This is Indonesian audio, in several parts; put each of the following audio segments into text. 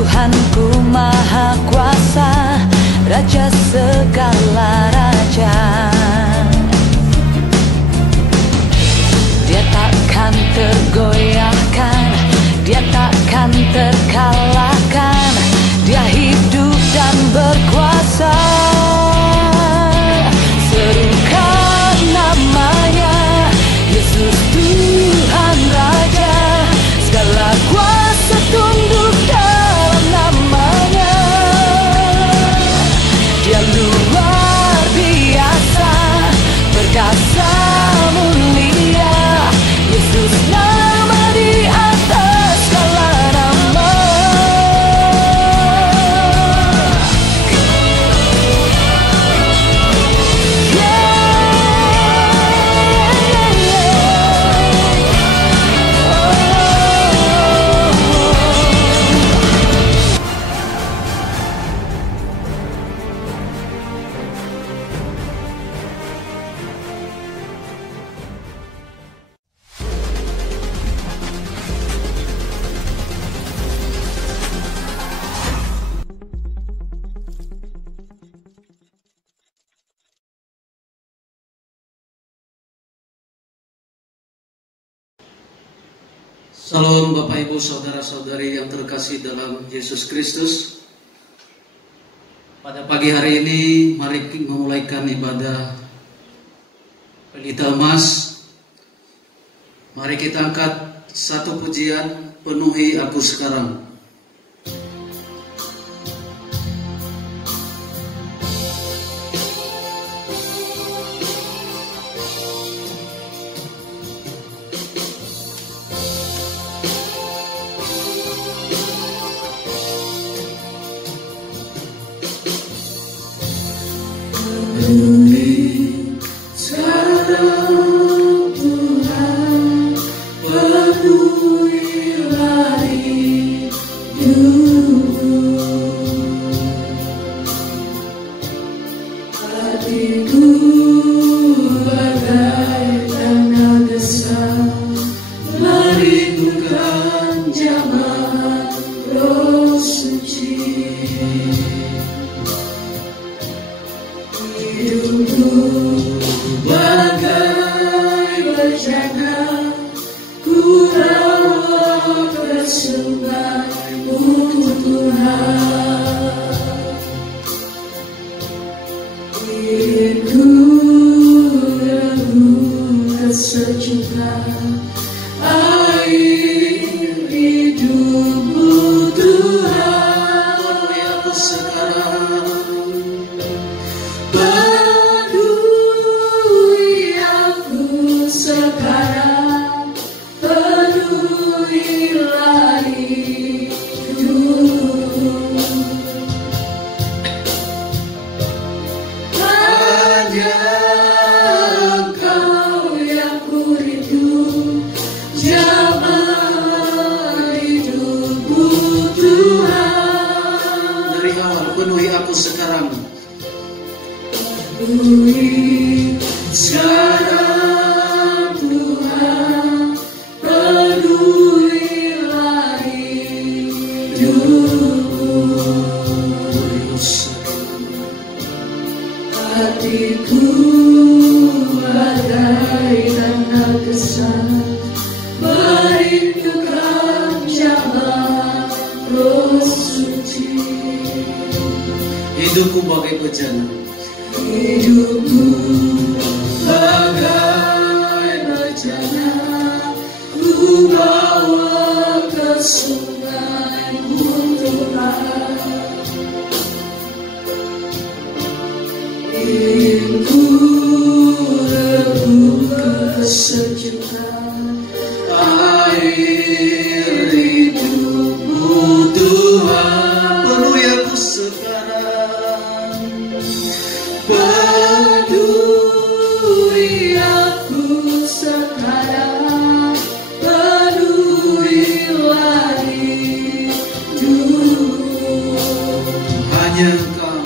Tuhanku Maha Kuasa, Raja segala raja. Dia takkan tergoyahkan, Dia takkan terkalahkan. Dia hidup dan berkuasa. Serukan namanya, Yesus Tuhan Raja. Segala kuasa tunduk dalam namanya. Dia luar biasa, perkasa mulia. Yesus nama di atas segala nama. Salam Bapak Ibu Saudara-saudari yang terkasih dalam Yesus Kristus. Pada pagi hari ini mari memulaikan ibadah Pelita Emas. Mari kita angkat satu pujian, Penuhi Aku Sekarang. Hidupku bagai bejana. Hidupku bagai bejana, ku bawa ke sungai Tuhan. Ingin ku rebus kesejukan air hidupmu Tuhan. Penuhi aku sekarang, penuhi aku sekarang, penuhilah hidupku. hanya Engkau,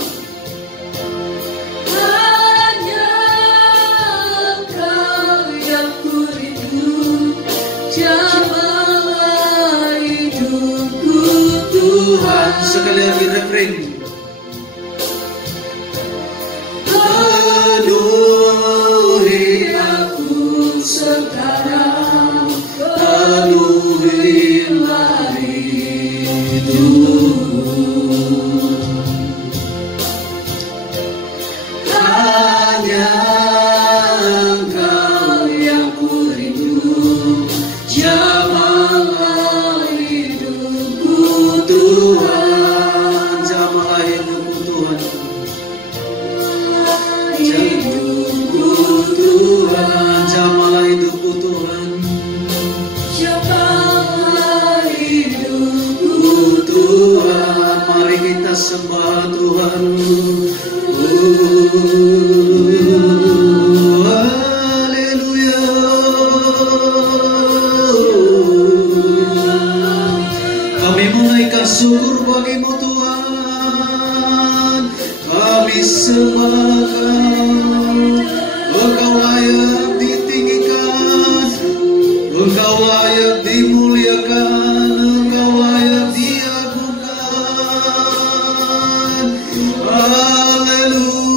Hanya Engkau yang ku rindu, jamahlah hidupku Tuhan. sekali lagi refrain. Penuhi aku sekarang, penuhilah hidupku. Hanya Engkau yang ku rindu, jamahlah hidupku Tuhan, Jamahlah hidupku Tuhan, hidupku Tuhan, jamahlah hidupku Tuhan, jamahlah hidupku Tuhan. Mari kita sembah Tuhan. Haleluya. Kami menaikkan syukur bagimu Tuhan. Kami sembah Engkau layak ditinggikan, Engkau layak dimuliakan, Engkau layak diagungkan. Haleluya.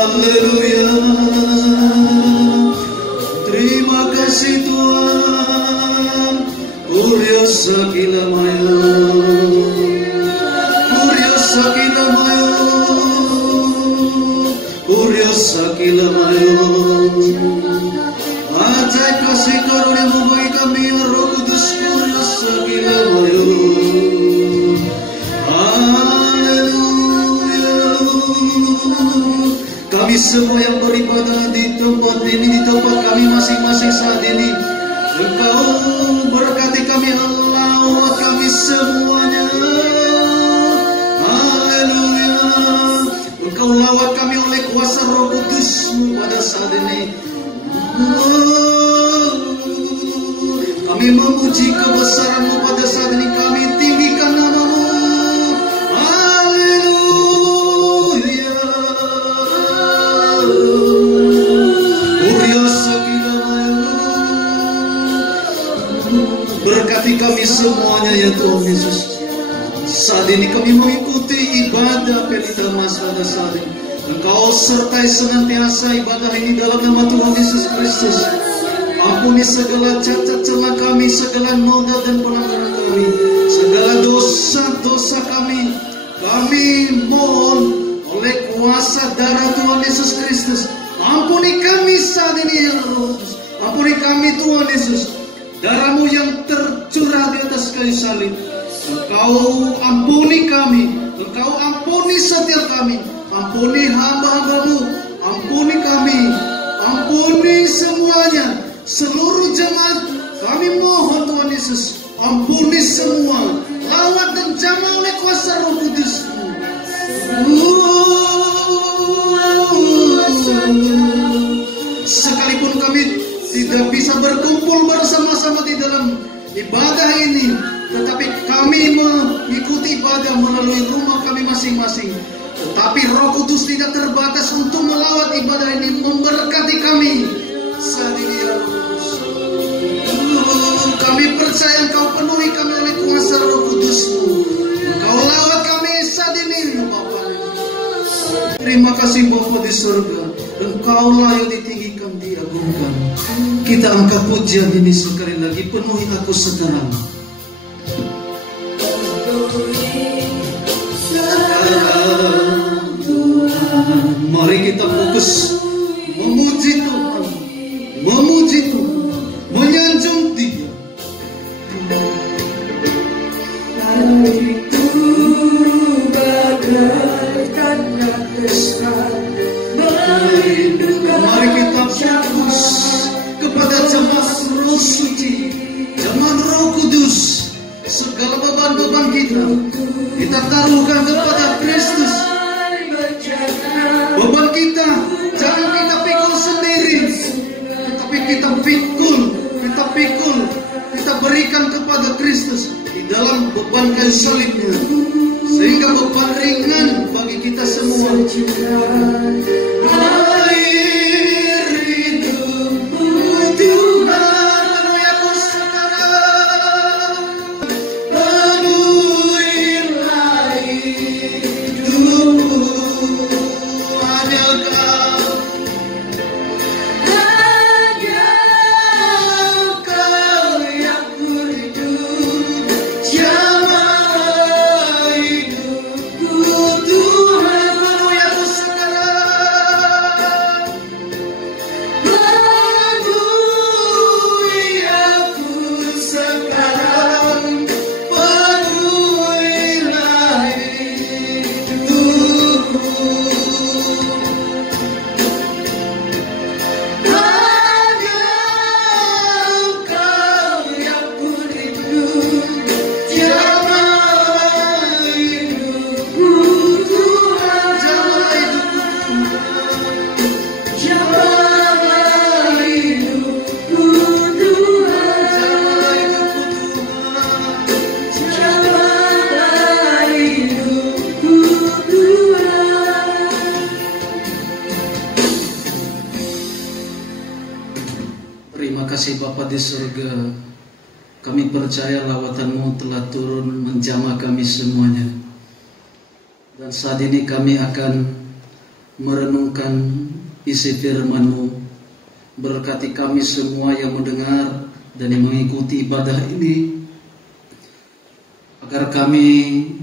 Haleluya. Terima kasih Tuhan. Kuriosa kila mayo, kuriosa kila mayo, kuriosa kila mayo. Ajaib kasih karunia-Mu bagi kami, Roh Kudus, kuriosa kila mayo. Kami semua yang beribadah di tempat ini, di tempat kami masing-masing saat ini, Engkau berkati kami, lawat kami semuanya. Haleluya. Engkau lawat kami oleh kuasa Roh Kudus-Mu pada saat ini. Kami memuji kebesaran-Mu pada saat ini, kami tinggikan nama-Mu. Berkati kami semuanya ya Tuhan Yesus. Saat ini kami mengikuti ibadah Pelita Mas pada saat ini. Engkau sertai senantiasa ibadah ini dalam nama Tuhan Yesus Kristus. Ampuni segala cacat celah kami, segala noda dan pelanggaran kami, segala dosa-dosa kami. Kami mohon oleh kuasa darah Tuhan Yesus Kristus, ampuni kami saat ini ya Roh Kudus. Ampuni kami Tuhan Yesus. Darah-Mu yang tercurah di atas kayu salib, Engkau ampuni kami, Engkau ampuni setiap kami, ampuni hamba-hamba-Mu, ampuni kami, ampuni semuanya, seluruh jemaat. Kami mohon Tuhan Yesus, ampuni semua, lawat dan jamah oleh kuasa Roh Kudus-Mu. Sekalipun kami tidak bisa berkumpul bersama-sama di dalam ibadah ini, tetapi kami mengikuti ibadah melalui rumah kami masing-masing. Tetapi Roh Kudus tidak terbatas untuk melawat ibadah ini, memberkati kami saat ini ya Roh Kudus. Kami percaya Engkau penuhi kami oleh kuasa Roh Kudus-Mu. Engkau lawat kami saat ini Bapa. Terima kasih Bapa di surga, Engkau layak ditinggikan, diagungkan. Kita angkat pujian ini sekali lagi, penuhi aku sekarang. Mari kita fokus memuji Tuhan, memuji Tuhan, menyanjung Dia. Mari kita fokus kepada jemaat Roh Suci, jemaat Roh Kudus. Segala beban-beban kita taruhkan kepada Kristus. Beban kita jangan kita pikul sendiri, tetapi kita pikul, kita berikan kepada Kristus di dalam beban kayu salibnya, sehingga beban ringan kasih Bapa di surga, kami percaya lawatan-Mu telah turun menjamah kami semuanya. Dan saat ini kami akan merenungkan isi firman-Mu. Berkati kami semua yang mendengar dan yang mengikuti ibadah ini, agar kami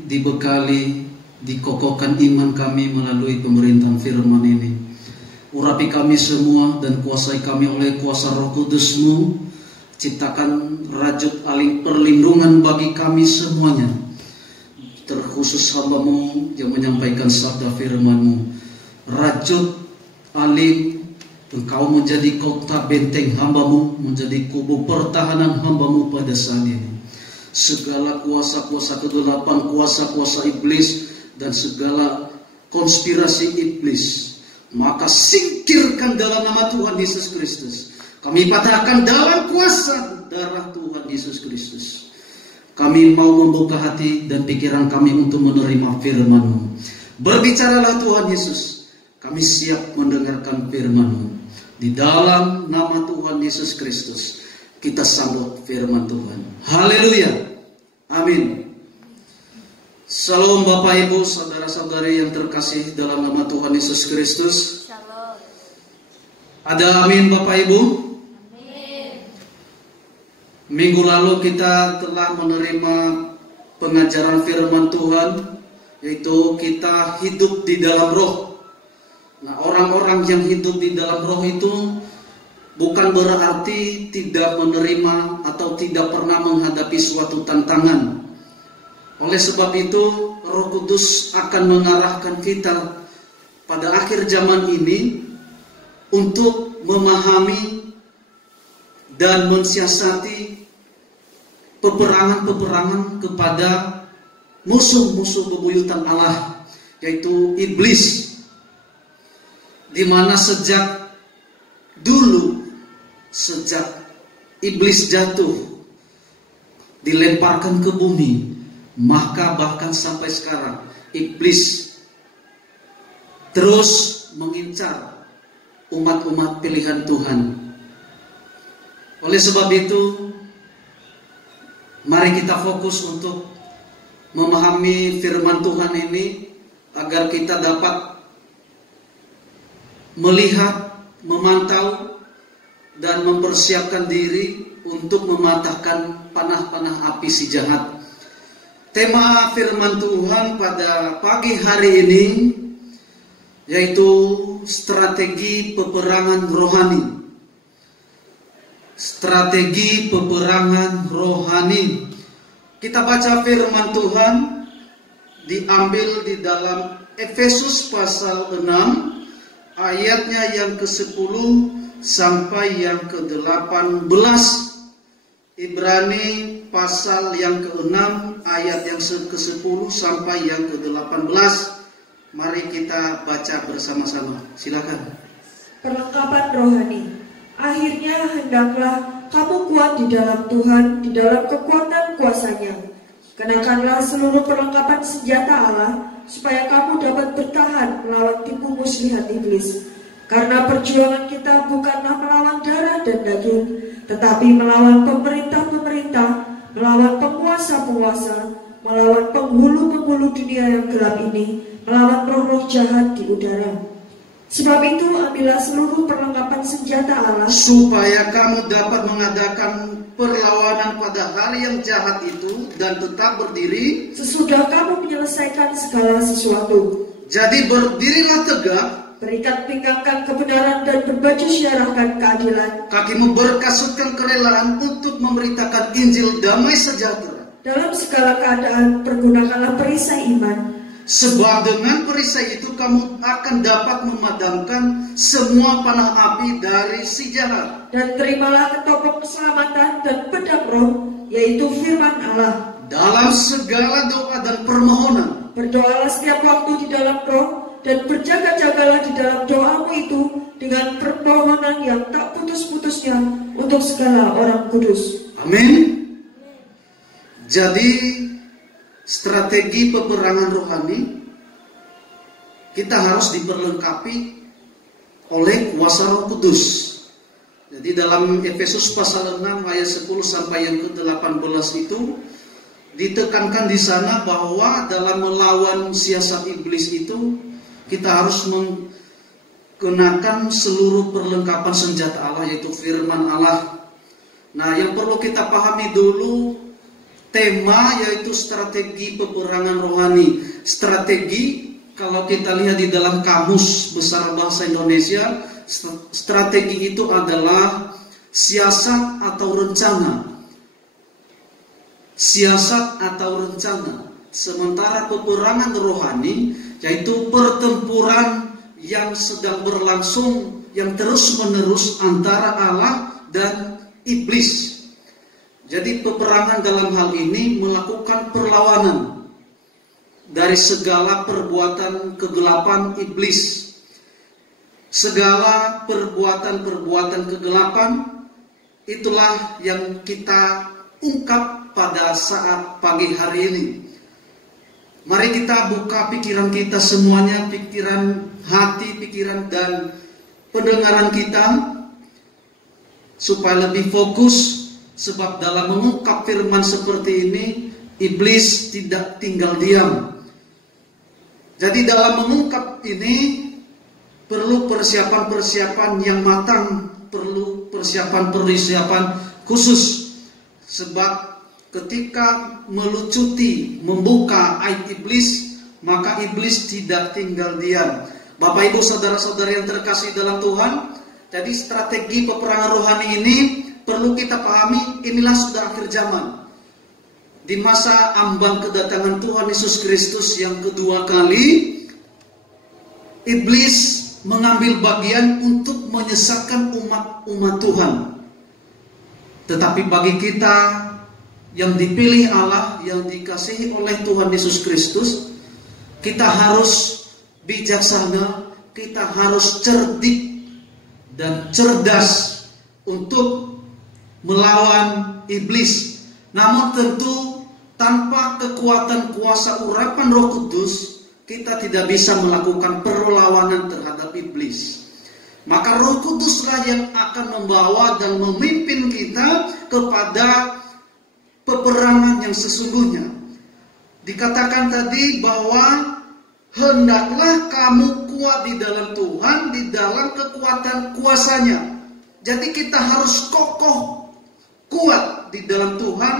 dibekali, dikokohkan iman kami melalui pemerintahan firman ini. Urapi kami semua dan kuasai kami oleh kuasa Roh Kudus-Mu. Ciptakan rajut aling perlindungan bagi kami semuanya, terkhusus hamba-Mu yang menyampaikan sabda firman-Mu. Rajut aling Engkau menjadi kota benteng hamba-Mu, menjadi kubu pertahanan hamba-Mu pada saat ini. Segala kuasa-kuasa kegelapan, kuasa-kuasa iblis, dan segala konspirasi iblis, maka singkirkan dalam nama Tuhan Yesus Kristus. Kami patahkan dalam kuasa darah Tuhan Yesus Kristus. Kami mau membuka hati dan pikiran kami untuk menerima firman-Mu. Berbicaralah Tuhan Yesus, kami siap mendengarkan firman-Mu. Di dalam nama Tuhan Yesus Kristus kita sambut firman Tuhan. Haleluya. Amin. Salam Bapak Ibu, saudara-saudari yang terkasih dalam nama Tuhan Yesus Kristus. Shalom. Ada amin Bapak Ibu? Amin. Minggu lalu kita telah menerima pengajaran firman Tuhan, yaitu kita hidup di dalam roh. Nah, orang-orang yang hidup di dalam roh itu bukan berarti tidak menerima atau tidak pernah menghadapi suatu tantangan. Oleh sebab itu, Roh Kudus akan mengarahkan kita pada akhir zaman ini untuk memahami dan mensiasati peperangan-peperangan kepada musuh-musuh bebuyutan Allah, yaitu iblis, di mana sejak dulu, sejak iblis jatuh, dilemparkan ke bumi, maka bahkan sampai sekarang iblis terus mengincar umat-umat pilihan Tuhan. Oleh sebab itu, mari kita fokus untuk memahami firman Tuhan ini, agar kita dapat melihat, memantau, dan mempersiapkan diri untuk mematahkan panah-panah api si jahat. Tema firman Tuhan pada pagi hari ini yaitu strategi peperangan rohani. Strategi peperangan rohani. Kita baca firman Tuhan diambil di dalam Efesus pasal 6 ayatnya yang ke-10 sampai yang ke-18. Ibrani pasal yang ke-6 ayat yang ke-10 sampai yang ke-18. Mari kita baca bersama-sama. Silakan. Perlengkapan rohani. Akhirnya hendaklah kamu kuat di dalam Tuhan, di dalam kekuatan kuasa-Nya. Kenakanlah seluruh perlengkapan senjata Allah, supaya kamu dapat bertahan melawan tipu muslihat iblis. Karena perjuangan kita bukanlah melawan darah dan daging, tetapi melawan pemerintah-pemerintah, melawan penguasa-penguasa, melawan penghulu-penghulu dunia yang gelap ini, melawan roh-roh jahat di udara. Sebab itu ambillah seluruh perlengkapan senjata Allah, supaya kamu dapat mengadakan perlawanan pada hari yang jahat itu dan tetap berdiri. sesudah kamu menyelesaikan segala sesuatu. Jadi berdirilah tegak, Berikat pinggangkan kebenaran dan berbaju syarahkan keadilan. kakimu berkasutkan kerelaan untuk memberitakan Injil damai sejahtera. Dalam segala keadaan pergunakanlah perisai iman, Sebab dengan perisai itu kamu akan dapat memadamkan semua panah api dari si jahat. dan terimalah ketopong keselamatan dan pedang roh, yaitu firman Allah. Dalam segala doa dan permohonan, Berdoalah setiap waktu di dalam roh, dan berjaga-jagalah di dalam doamu itu dengan permohonan yang tak putus-putusnya untuk segala orang kudus. amin. Jadi strategi peperangan rohani kita harus diperlengkapi oleh kuasa Roh Kudus. Jadi dalam Efesus pasal 6 ayat 10 sampai yang ke-18 itu ditekankan di sana bahwa dalam melawan siasat iblis itu kita harus menggunakan seluruh perlengkapan senjata Allah, yaitu firman Allah. Nah, yang perlu kita pahami dulu tema, yaitu strategi peperangan rohani. Strategi, kalau kita lihat di dalam kamus besar bahasa Indonesia, strategi itu adalah siasat atau rencana. Siasat atau rencana. Sementara peperangan rohani yaitu pertempuran yang sedang berlangsung, yang terus-menerus antara Allah dan iblis. Jadi peperangan dalam hal ini melakukan perlawanan dari segala perbuatan kegelapan iblis. Segala perbuatan-perbuatan kegelapan itulah yang kita ungkap pada saat pagi hari ini. Mari kita buka pikiran kita semuanya, pikiran hati, pikiran dan pendengaran kita, supaya lebih fokus. Sebab dalam mengungkap firman seperti ini, iblis tidak tinggal diam. Jadi dalam mengungkap ini perlu persiapan-persiapan yang matang, perlu persiapan-persiapan khusus. Sebab ketika melucuti, membuka aib iblis, maka iblis tidak tinggal diam. Bapak Ibu saudara-saudari yang terkasih dalam Tuhan, jadi strategi peperangan rohani ini perlu kita pahami, inilah sudah akhir zaman. Di masa ambang kedatangan Tuhan Yesus Kristus yang kedua kali, iblis mengambil bagian untuk menyesatkan umat Tuhan. Tetapi bagi kita yang dipilih Allah, yang dikasihi oleh Tuhan Yesus Kristus, kita harus bijaksana, kita harus cerdik dan cerdas untuk melawan iblis. Namun tentu tanpa kekuatan kuasa urapan Roh Kudus, kita tidak bisa melakukan perlawanan terhadap iblis. Maka Roh Kuduslah yang akan membawa dan memimpin kita kepada peperangan yang sesungguhnya. Dikatakan tadi bahwa hendaklah kamu kuat di dalam Tuhan, di dalam kekuatan kuasanya. Jadi kita harus kokoh, kuat di dalam Tuhan,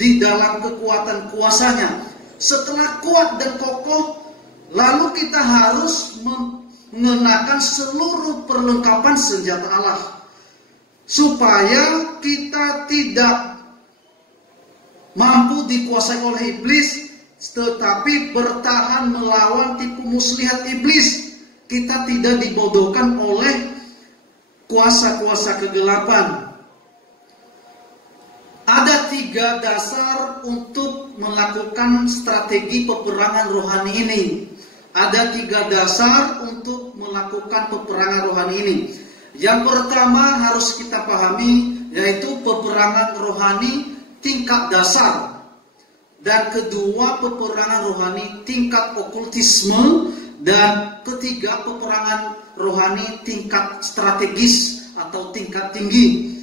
di dalam kekuatan kuasanya. Setelah kuat dan kokoh, lalu kita harus mengenakan seluruh perlengkapan senjata Allah, supaya kita tidak mampu dikuasai oleh iblis, tetapi bertahan melawan tipu muslihat iblis. Kita tidak dibodohkan oleh kuasa-kuasa kegelapan. Ada 3 dasar untuk melakukan strategi peperangan rohani ini. Ada 3 dasar untuk melakukan peperangan rohani ini. Yang pertama harus kita pahami, yaitu peperangan rohani tingkat dasar. dan kedua peperangan rohani tingkat okultisme, dan ketiga peperangan rohani tingkat strategis atau tingkat tinggi.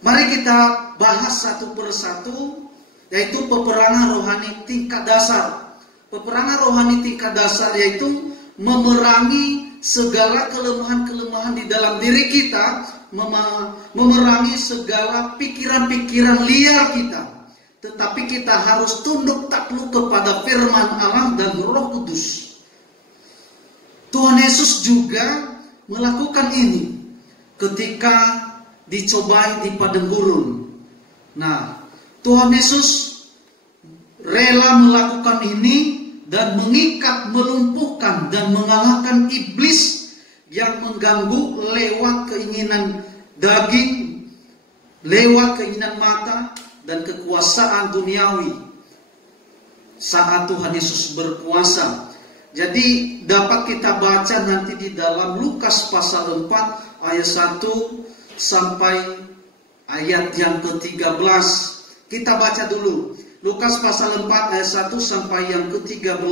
Mari kita bahas satu persatu, yaitu peperangan rohani tingkat dasar. Peperangan rohani tingkat dasar yaitu memerangi segala kelemahan-kelemahan di dalam diri kita, memerangi segala pikiran-pikiran liar kita. Tetapi kita harus tunduk takluk kepada firman Allah dan Roh Kudus. Tuhan Yesus juga melakukan ini ketika dicobai di padang gurun. Nah, Tuhan Yesus rela melakukan ini dan mengikat, melumpuhkan dan mengalahkan iblis yang mengganggu lewat keinginan daging, lewat keinginan mata dan kekuasaan duniawi saat Tuhan Yesus berkuasa. Jadi dapat kita baca nanti di dalam Lukas pasal 4 ayat 1 sampai ayat yang ke-13. Kita baca dulu Lukas pasal 4 ayat 1 sampai yang ke-13.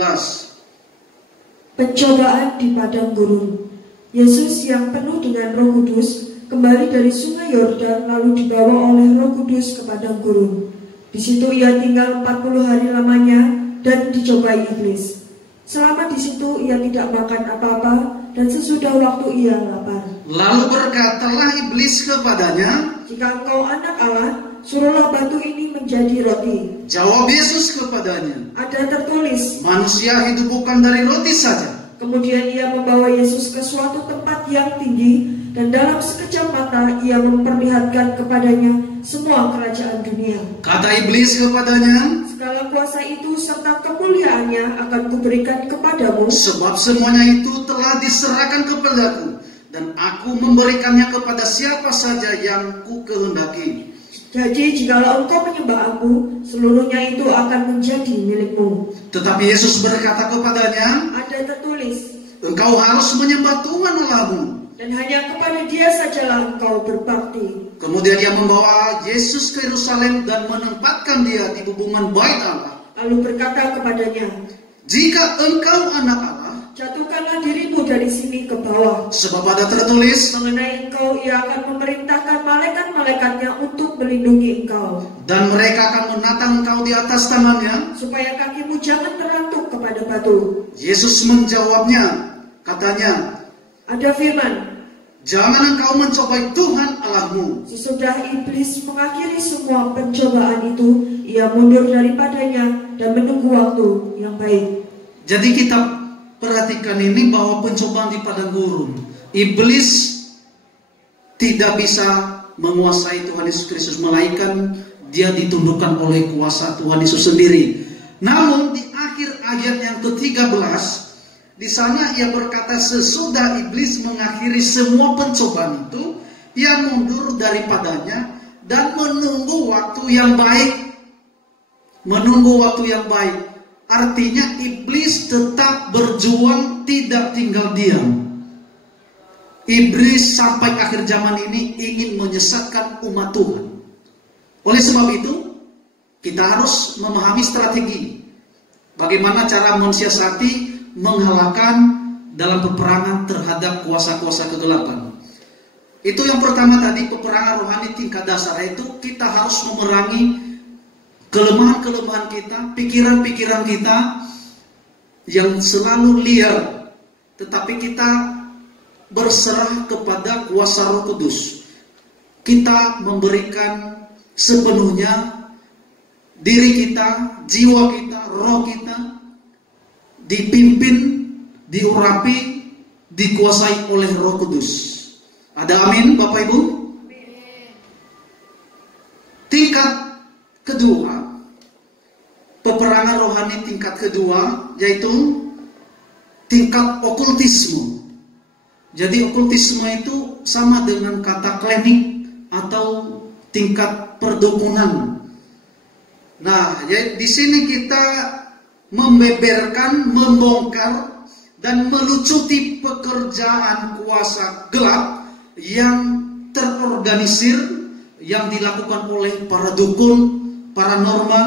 Pencobaan di padang gurun. Yesus yang penuh dengan Roh Kudus kembali dari sungai Yordan lalu dibawa oleh Roh Kudus ke padang gurun. Di situ ia tinggal 40 hari lamanya dan dicobai iblis. Selama di situ ia tidak makan apa-apa dan sesudah waktu ia lapar. Lalu berkatalah iblis kepadanya, "Jika engkau anak Allah, suruhlah batu ini menjadi roti." Jawab Yesus kepadanya, "Ada tertulis, manusia hidup bukan dari roti saja." Kemudian ia membawa Yesus ke suatu tempat yang tinggi, dan dalam sekejap mata ia memperlihatkan kepadanya semua kerajaan dunia. Kata iblis kepadanya, "Segala kuasa itu serta kemuliaannya akan kuberikan kepadamu, sebab semuanya itu telah diserahkan kepadaku, dan aku memberikannya kepada siapa saja yang ku kehendaki. Jadi jikalau engkau menyembah aku, seluruhnya itu akan menjadi milikmu." Tetapi Yesus berkata kepadanya, "Ada tertulis, engkau harus menyembah Tuhan Allahmu, dan hanya kepada Dia sajalah engkau berbakti." Kemudian dia membawa Yesus ke Yerusalem dan menempatkan dia di hubungan bait Allah. Lalu berkata kepadanya, "Jika engkau anak Allah, jatuhkanlah dirimu dari sini ke bawah. sebab ada tertulis, Mengenai engkau ia akan memerintahkan malaikat-malaikatnya untuk melindungi engkau, dan mereka akan menatang engkau di atas tangannya." supaya kakimu jangan terantuk kepada batu. Yesus menjawabnya, katanya, Ada firman, "Jangan engkau mencobai Tuhan Allahmu." sesudah iblis mengakhiri semua pencobaan itu, ia mundur daripadanya dan menunggu waktu yang baik. Jadi kita perhatikan ini bahwa pencobaan di padang gurun, iblis tidak bisa menguasai Tuhan Yesus Kristus, melainkan dia ditundukkan oleh kuasa Tuhan Yesus sendiri. Namun di akhir ayat yang ke-13, di sana ia berkata, sesudah iblis mengakhiri semua pencobaan itu, ia mundur daripadanya dan menunggu waktu yang baik. Menunggu waktu yang baik. Artinya iblis tetap berjuang, tidak tinggal diam. Iblis sampai akhir zaman ini ingin menyesatkan umat Tuhan. Oleh sebab itu, kita harus memahami strategi. Bagaimana cara mensiasati, mengalahkan dalam peperangan terhadap kuasa-kuasa kegelapan. Itu yang pertama tadi, peperangan rohani tingkat dasar, yaitu kita harus memerangi kelemahan-kelemahan kita, pikiran-pikiran kita yang selalu liar, tetapi kita berserah kepada kuasa Roh Kudus. Kita memberikan sepenuhnya diri kita, jiwa kita, roh kita dipimpin, diurapi, dikuasai oleh Roh Kudus. Ada amin, Bapak Ibu? Tingkat kedua, peperangan rohani tingkat kedua, yaitu tingkat okultisme. Jadi okultisme itu sama dengan kata klinik atau tingkat perdukunan. Nah, di sini kita membeberkan, membongkar, dan melucuti pekerjaan kuasa gelap yang terorganisir, yang dilakukan oleh para dukun, paranormal,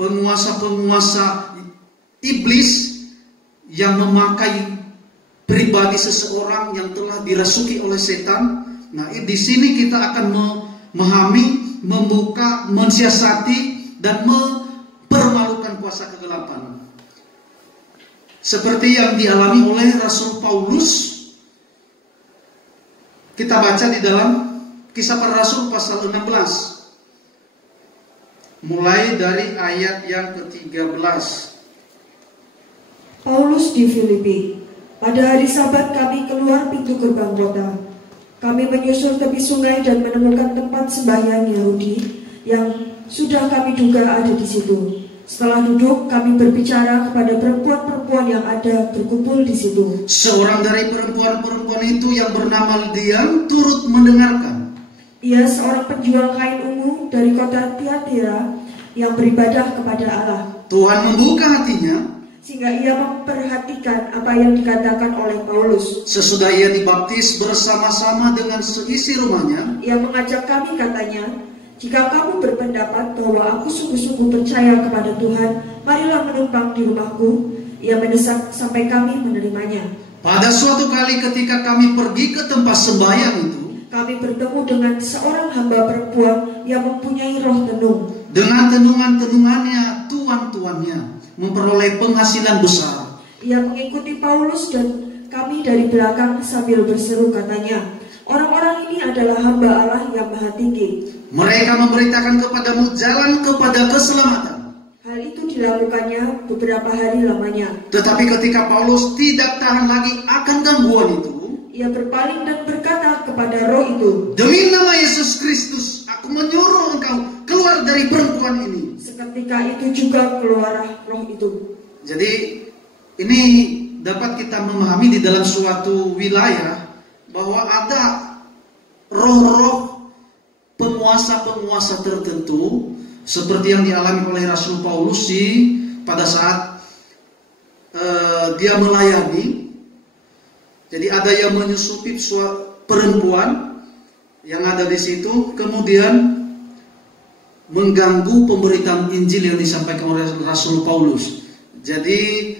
penguasa-penguasa iblis yang memakai pribadi seseorang yang telah dirasuki oleh setan. Nah, di sini kita akan memahami, membuka, mensiasati, dan mempermalukan kuasa kegelapan. Seperti yang dialami oleh Rasul Paulus. Kita baca di dalam Kisah Para Rasul pasal 16. Mulai dari ayat yang ke-13. Paulus di Filipi. Pada hari Sabat kami keluar pintu gerbang kota. Kami menyusul tepi sungai dan menemukan tempat sembahyang Yahudi yang sudah kami duga ada di situ. Setelah duduk, kami berbicara kepada perempuan-perempuan yang ada berkumpul di situ. Seorang dari perempuan-perempuan itu yang bernama Lydia turut mendengarkan. Ia seorang penjual kain ungu dari kota Tiatira yang beribadah kepada Allah. Tuhan membuka hatinya sehingga ia memperhatikan apa yang dikatakan oleh Paulus. Sesudah ia dibaptis bersama-sama dengan seisi rumahnya, ia mengajak kami, katanya, jika kamu berpendapat bahwa aku sungguh-sungguh percaya kepada Tuhan, marilah menumpang di rumahku. Ia mendesak sampai kami menerimanya. Pada suatu kali ketika kami pergi ke tempat sembahyang itu, kami bertemu dengan seorang hamba perempuan yang mempunyai roh tenung. Dengan tenungan-tenungannya, tuan-tuannya memperoleh penghasilan besar. Ia mengikuti Paulus dan kami dari belakang sambil berseru, katanya, orang-orang ini adalah hamba Allah yang Maha Tinggi. Mereka memberitakan kepadamu jalan kepada keselamatan. Hal itu dilakukannya beberapa hari lamanya. Tetapi ketika Paulus tidak tahan lagi akan gangguan itu, ia berpaling dan berkata kepada roh itu, demi nama Yesus Kristus, aku menyuruh engkau keluar dari perempuan ini. Seketika itu juga keluarlah roh itu. Jadi ini dapat kita memahami di dalam suatu wilayah bahwa ada roh-roh penguasa-penguasa tertentu seperti yang dialami oleh Rasul Paulus pada saat dia melayani. Jadi ada yang menyusupi perempuan yang ada di situ, kemudian mengganggu pemberitaan Injil yang disampaikan oleh Rasul Paulus. Jadi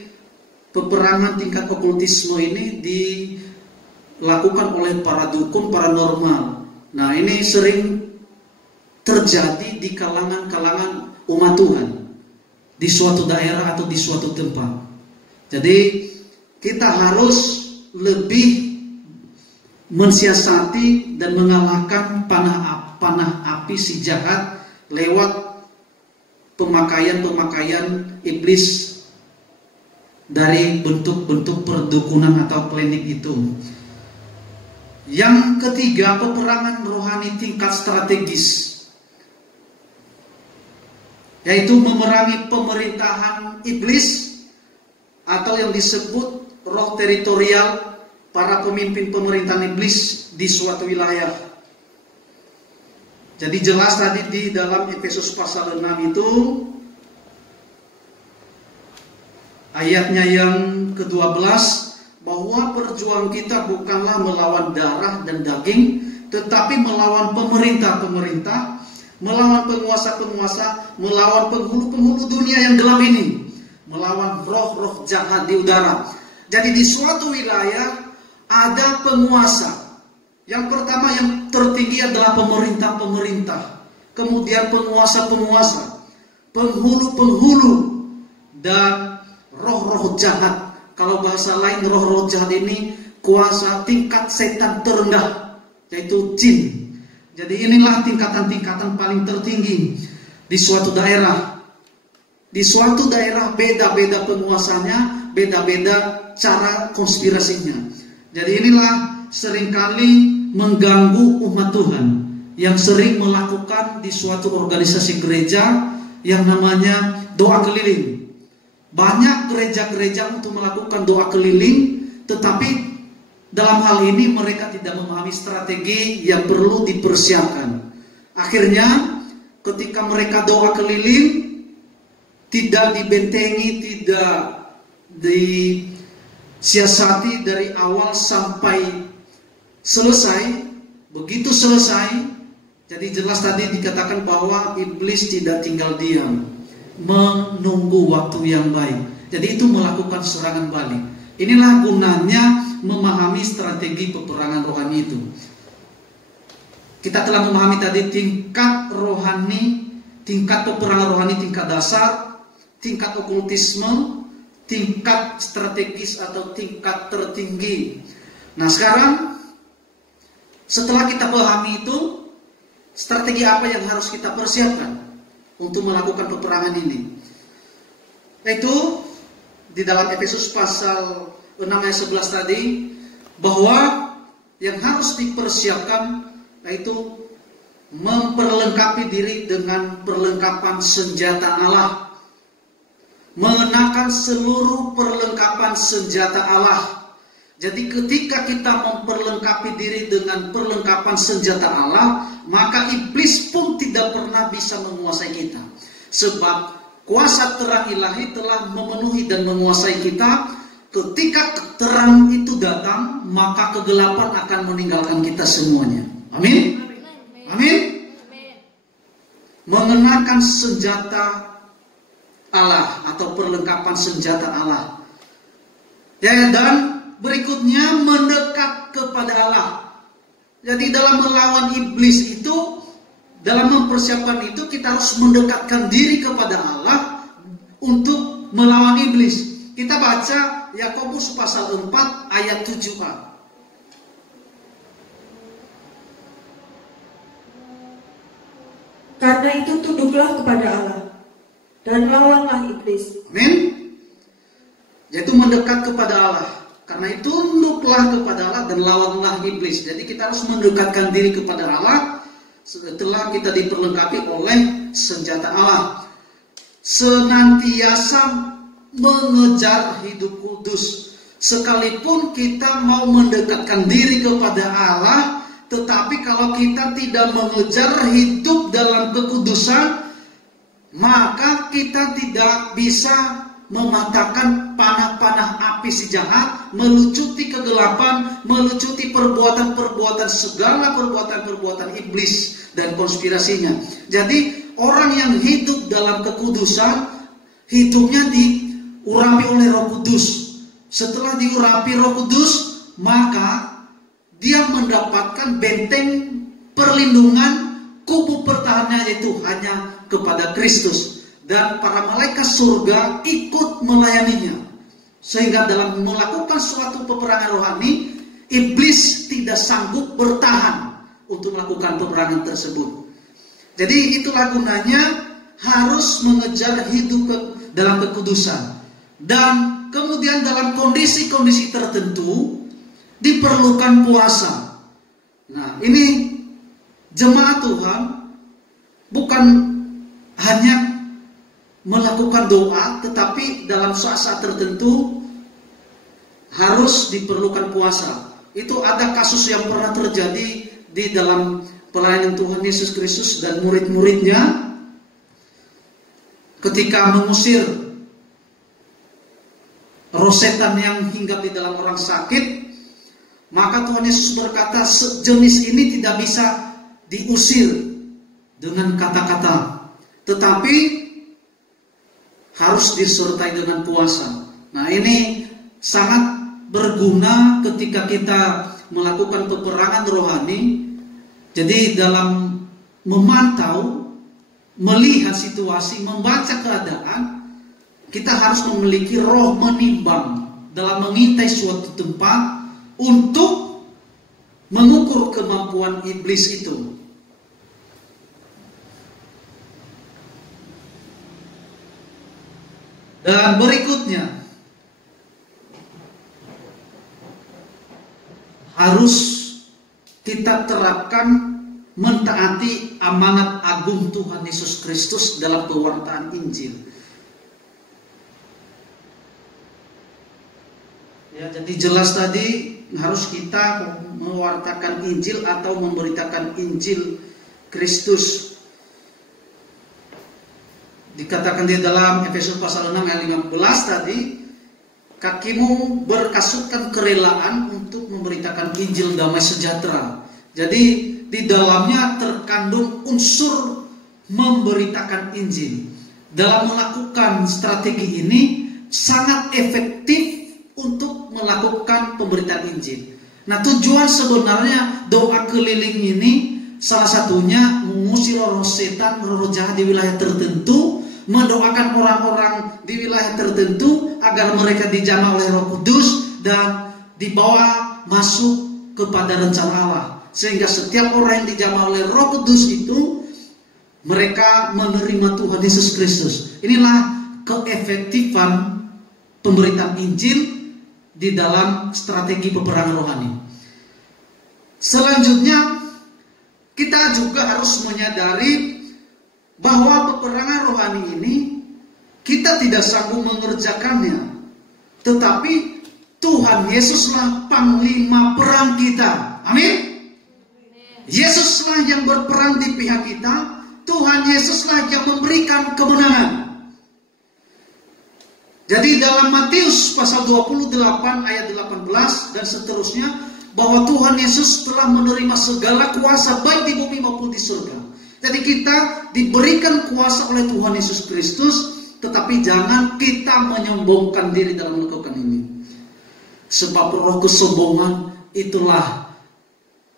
peperangan tingkat okultisme ini dilakukan oleh para dukun paranormal. Nah, ini sering terjadi di kalangan-kalangan umat Tuhan di suatu daerah atau di suatu tempat. Jadi kita harus lebih mensiasati dan mengalahkan panah api si jahat lewat pemakaian iblis dari bentuk-bentuk perdukunan atau klinik itu. Yang ketiga, peperangan rohani tingkat strategis, yaitu memerangi pemerintahan iblis atau yang disebut roh teritorial, para pemimpin pemerintahan iblis di suatu wilayah. Jadi jelas tadi di dalam Efesus pasal 6 itu ayatnya yang ke-12, bahwa perjuangan kita bukanlah melawan darah dan daging, tetapi melawan pemerintah-pemerintah, melawan penguasa-penguasa, melawan penghulu-penghulu dunia yang gelap ini, melawan roh-roh jahat di udara. Jadi di suatu wilayah ada penguasa. Yang pertama yang tertinggi adalah pemerintah-pemerintah, kemudian penguasa-penguasa, penghulu-penghulu, dan roh-roh jahat. Kalau bahasa lain, roh-roh jahat ini kuasa tingkat setan terendah, yaitu jin. Jadi inilah tingkatan-tingkatan paling tertinggi di suatu daerah. Di suatu daerah beda-beda penguasanya, beda-beda cara konspirasinya. Jadi inilah seringkali mengganggu umat Tuhan yang sering melakukan di suatu organisasi gereja yang namanya doa keliling. Banyak gereja-gereja untuk melakukan doa keliling, tetapi dalam hal ini mereka tidak memahami strategi yang perlu dipersiapkan. Akhirnya ketika mereka doa keliling, tidak dibentengi, tidak disiasati dari awal sampai selesai. Begitu selesai, jadi jelas tadi dikatakan bahwa iblis tidak tinggal diam. menunggu waktu yang baik. Jadi itu melakukan serangan balik. Inilah gunanya memahami strategi peperangan rohani itu. Kita telah memahami tadi tingkat rohani, tingkat peperangan rohani, tingkat dasar, tingkat okultisme, tingkat strategis atau tingkat tertinggi. Nah sekarang setelah kita pahami itu, strategi apa yang harus kita persiapkan untuk melakukan peperangan ini? Yaitu di dalam Efesus pasal 6 ayat 11 tadi, bahwa yang harus dipersiapkan yaitu memperlengkapi diri dengan perlengkapan senjata Allah, mengenakan seluruh perlengkapan senjata Allah. Jadi ketika kita memperlengkapi diri dengan perlengkapan senjata Allah, maka iblis pun tidak pernah bisa menguasai kita. Sebab kuasa terang ilahi telah memenuhi dan menguasai kita. Ketika terang itu datang, maka kegelapan akan meninggalkan kita semuanya. Amin. Amin. Mengenakan senjata Allah atau perlengkapan senjata Allah. Ya, dan berikutnya mendekat kepada Allah. Jadi dalam melawan iblis itu, dalam mempersiapkan itu, kita harus mendekatkan diri kepada Allah untuk melawan iblis. Kita baca Yakobus pasal 4 ayat 7a. Karena itu tunduklah kepada Allah dan lawanlah iblis. Amin. Yaitu mendekat kepada Allah. Karena itu tunduklah kepada Allah dan lawanlah iblis. Jadi kita harus mendekatkan diri kepada Allah setelah kita diperlengkapi oleh senjata Allah. Senantiasa mengejar hidup kudus. Sekalipun kita mau mendekatkan diri kepada Allah, tetapi kalau kita tidak mengejar hidup dalam kekudusan, maka kita tidak bisa mematahkan panah-panah api si jahat, melucuti kegelapan, melucuti perbuatan-perbuatan, segala perbuatan-perbuatan iblis dan konspirasinya. Jadi orang yang hidup dalam kekudusan, hidupnya diurapi oleh Roh Kudus. Setelah diurapi Roh Kudus, maka dia mendapatkan benteng perlindungan, kubu pertahanannya itu hanya kepada Kristus. Dan para malaikat surga ikut melayaninya. Sehingga dalam melakukan suatu peperangan rohani, iblis tidak sanggup bertahan untuk melakukan peperangan tersebut. Jadi itulah gunanya harus mengejar hidup dalam kekudusan. Dan kemudian dalam kondisi-kondisi tertentu diperlukan puasa. Nah, ini jemaat Tuhan bukan hanya melakukan doa, tetapi dalam saat-saat tertentu harus diperlukan puasa. Itu ada kasus yang pernah terjadi di dalam pelayanan Tuhan Yesus Kristus dan murid-muridnya ketika mengusir roh setan yang hinggap di dalam orang sakit. Maka Tuhan Yesus berkata, sejenis ini tidak bisa diusir dengan kata-kata, tetapi harus disertai dengan puasa. Nah, ini sangat berguna ketika kita melakukan peperangan rohani. Jadi dalam memantau, melihat situasi, membaca keadaan, kita harus memiliki roh menimbang dalam mengintai suatu tempat untuk mengukur kemampuan iblis itu. Dan berikutnya harus kita terapkan mentaati amanat agung Tuhan Yesus Kristus dalam pewartaan Injil. Ya, jadi jelas tadi harus kita mewartakan Injil atau memberitakan Injil Kristus. Dikatakan di dalam Efesus pasal 6 ayat 15 tadi, kakimu berkasutkan kerelaan untuk memberitakan Injil damai sejahtera. Jadi di dalamnya terkandung unsur memberitakan Injil. dalam melakukan strategi ini sangat efektif untuk melakukan pemberitaan Injil. Nah, tujuan sebenarnya doa keliling ini salah satunya mengusir roh setan, roh jahat di wilayah tertentu, mendoakan orang-orang di wilayah tertentu agar mereka dijamah oleh Roh Kudus dan dibawa masuk kepada rencana Allah. Sehingga setiap orang yang dijamah oleh Roh Kudus itu mereka menerima Tuhan Yesus Kristus. Inilah keefektifan pemberitaan Injil di dalam strategi peperangan rohani. Selanjutnya, kita juga harus menyadari bahwa peperangan rohani ini kita tidak sanggup mengerjakannya, tetapi Tuhan Yesuslah panglima perang kita. Amin. Yesuslah yang berperang di pihak kita. Tuhan Yesuslah yang memberikan kemenangan. Jadi dalam Matius pasal 28 ayat 18 dan seterusnya, bahwa Tuhan Yesus telah menerima segala kuasa baik di bumi maupun di surga. Jadi kita diberikan kuasa oleh Tuhan Yesus Kristus, tetapi jangan kita menyombongkan diri dalam melakukan ini. Sebab roh kesombongan itulah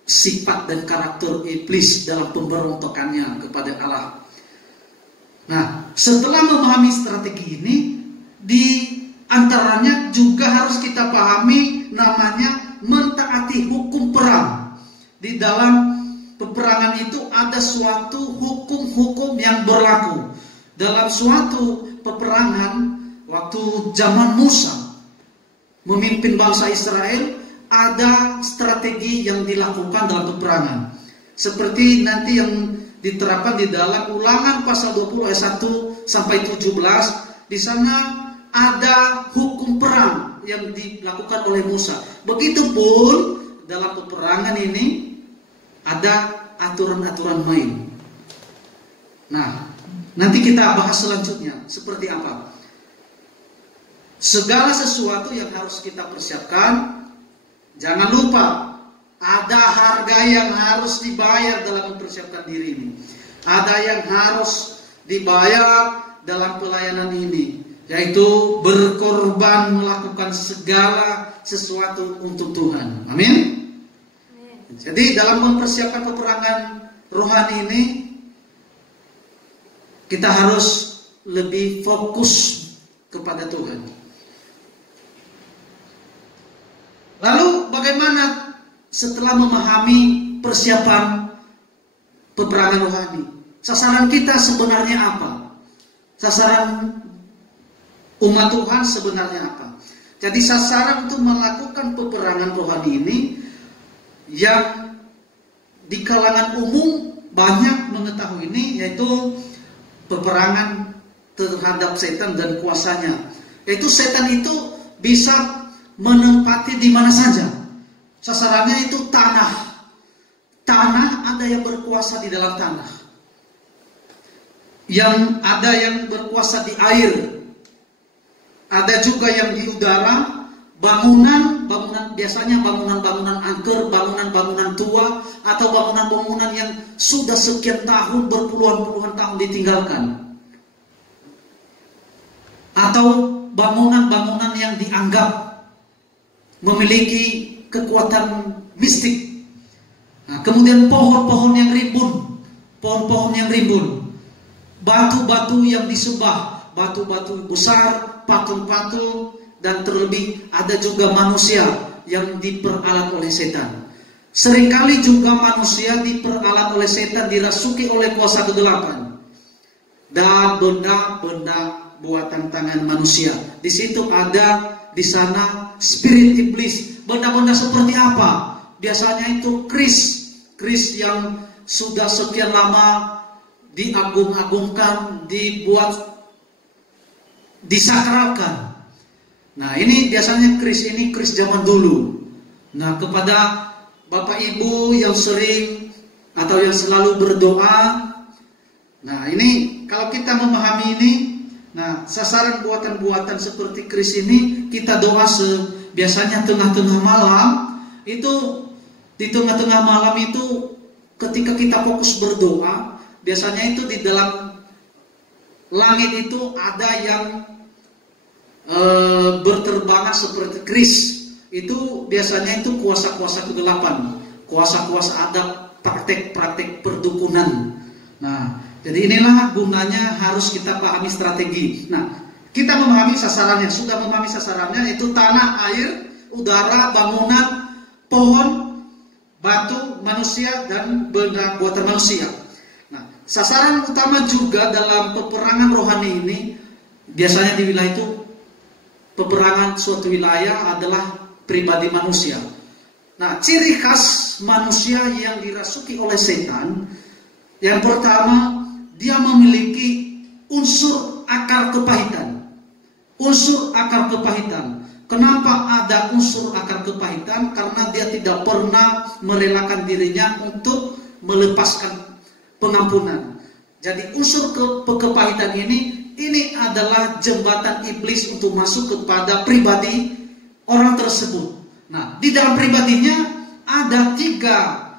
sifat dan karakter iblis dalam pemberontakannya kepada Allah. Nah, setelah memahami strategi ini, di antaranya juga harus kita pahami namanya mentaati hukum perang. Di dalam peperangan itu ada suatu hukum-hukum yang berlaku. Dalam suatu peperangan waktu zaman Musa memimpin bangsa Israel, ada strategi yang dilakukan dalam peperangan. Seperti nanti yang diterapkan di dalam Ulangan pasal 20 ayat 1 sampai 17. Di sana ada hukum perang yang dilakukan oleh Musa. Begitupun dalam peperangan ini ada aturan-aturan main. Nah, nanti kita bahas selanjutnya seperti apa. Segala sesuatu yang harus kita persiapkan, jangan lupa ada harga yang harus dibayar dalam mempersiapkan diri ini. Ada yang harus dibayar dalam pelayanan ini, yaitu berkorban melakukan segala sesuatu untuk Tuhan. Amin. Jadi dalam mempersiapkan peperangan rohani ini, kita harus lebih fokus kepada Tuhan. Lalu bagaimana setelah memahami persiapan peperangan rohani? Sasaran kita sebenarnya apa? Sasaran umat Tuhan sebenarnya apa? Jadi sasaran untuk melakukan peperangan rohani ini yang di kalangan umum banyak mengetahui ini, yaitu peperangan terhadap setan dan kuasanya. Yaitu setan itu bisa menempati di mana saja. Sasarannya itu tanah. Tanah, ada yang berkuasa di dalam tanah. Yang ada yang berkuasa di air. Ada juga yang di udara. Bangunan biasanya bangunan-bangunan angker, bangunan-bangunan tua, atau bangunan-bangunan yang sudah sekian tahun, berpuluhan-puluhan tahun ditinggalkan. Atau bangunan-bangunan yang dianggap memiliki kekuatan mistik. Nah, kemudian pohon-pohon yang rimbun, batu-batu yang disembah, batu-batu besar, patung-patung, dan terlebih ada juga manusia yang diperalat oleh setan. Seringkali juga manusia diperalat oleh setan, dirasuki oleh kuasa kegelapan dan benda-benda buatan tangan manusia. Di situ ada di sana spirit iblis. Benda-benda seperti apa? Biasanya itu keris yang sudah sekian lama diagung-agungkan, dibuat, disakralkan. Nah, ini biasanya keris zaman dulu. Nah, kepada Bapak Ibu yang sering atau yang selalu berdoa, nah ini kalau kita memahami ini, nah sasaran buatan-buatan seperti keris ini kita doa biasanya tengah-tengah malam. Itu di tengah-tengah malam itu ketika kita fokus berdoa, biasanya itu di dalam langit itu ada yang berterbangan seperti keris. Itu biasanya itu kuasa-kuasa kegelapan, kuasa-kuasa adat, praktek-praktek perdukunan. Nah, jadi inilah gunanya harus kita pahami strategi. Nah, kita memahami sasarannya, sudah memahami sasarannya, yaitu tanah, air, udara, bangunan, pohon, batu, manusia, dan benda buatan manusia. Nah, sasaran utama juga dalam peperangan rohani ini, biasanya di wilayah itu, peperangan suatu wilayah adalah pribadi manusia. Nah, ciri khas manusia yang dirasuki oleh setan, yang pertama, dia memiliki unsur akar kepahitan. Unsur akar kepahitan. Kenapa ada unsur akar kepahitan? Karena dia tidak pernah merelakan dirinya untuk melepaskan pengampunan. Jadi unsur kepahitan ini adalah jembatan iblis untuk masuk kepada pribadi orang tersebut. Nah, di dalam pribadinya ada 3.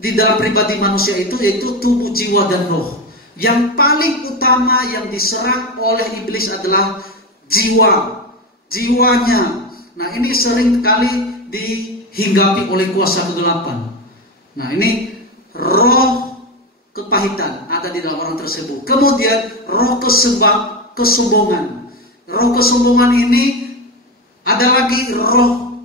Di dalam pribadi manusia itu, yaitu tubuh, jiwa, dan roh. Yang paling utama yang diserang oleh iblis adalah jiwanya. Nah, ini sering kali dihinggapi oleh kuasa kegelapan. Nah, ini roh kepahitan ada di dalam orang tersebut. Kemudian roh kesombongan. Roh kesombongan ini ada lagi roh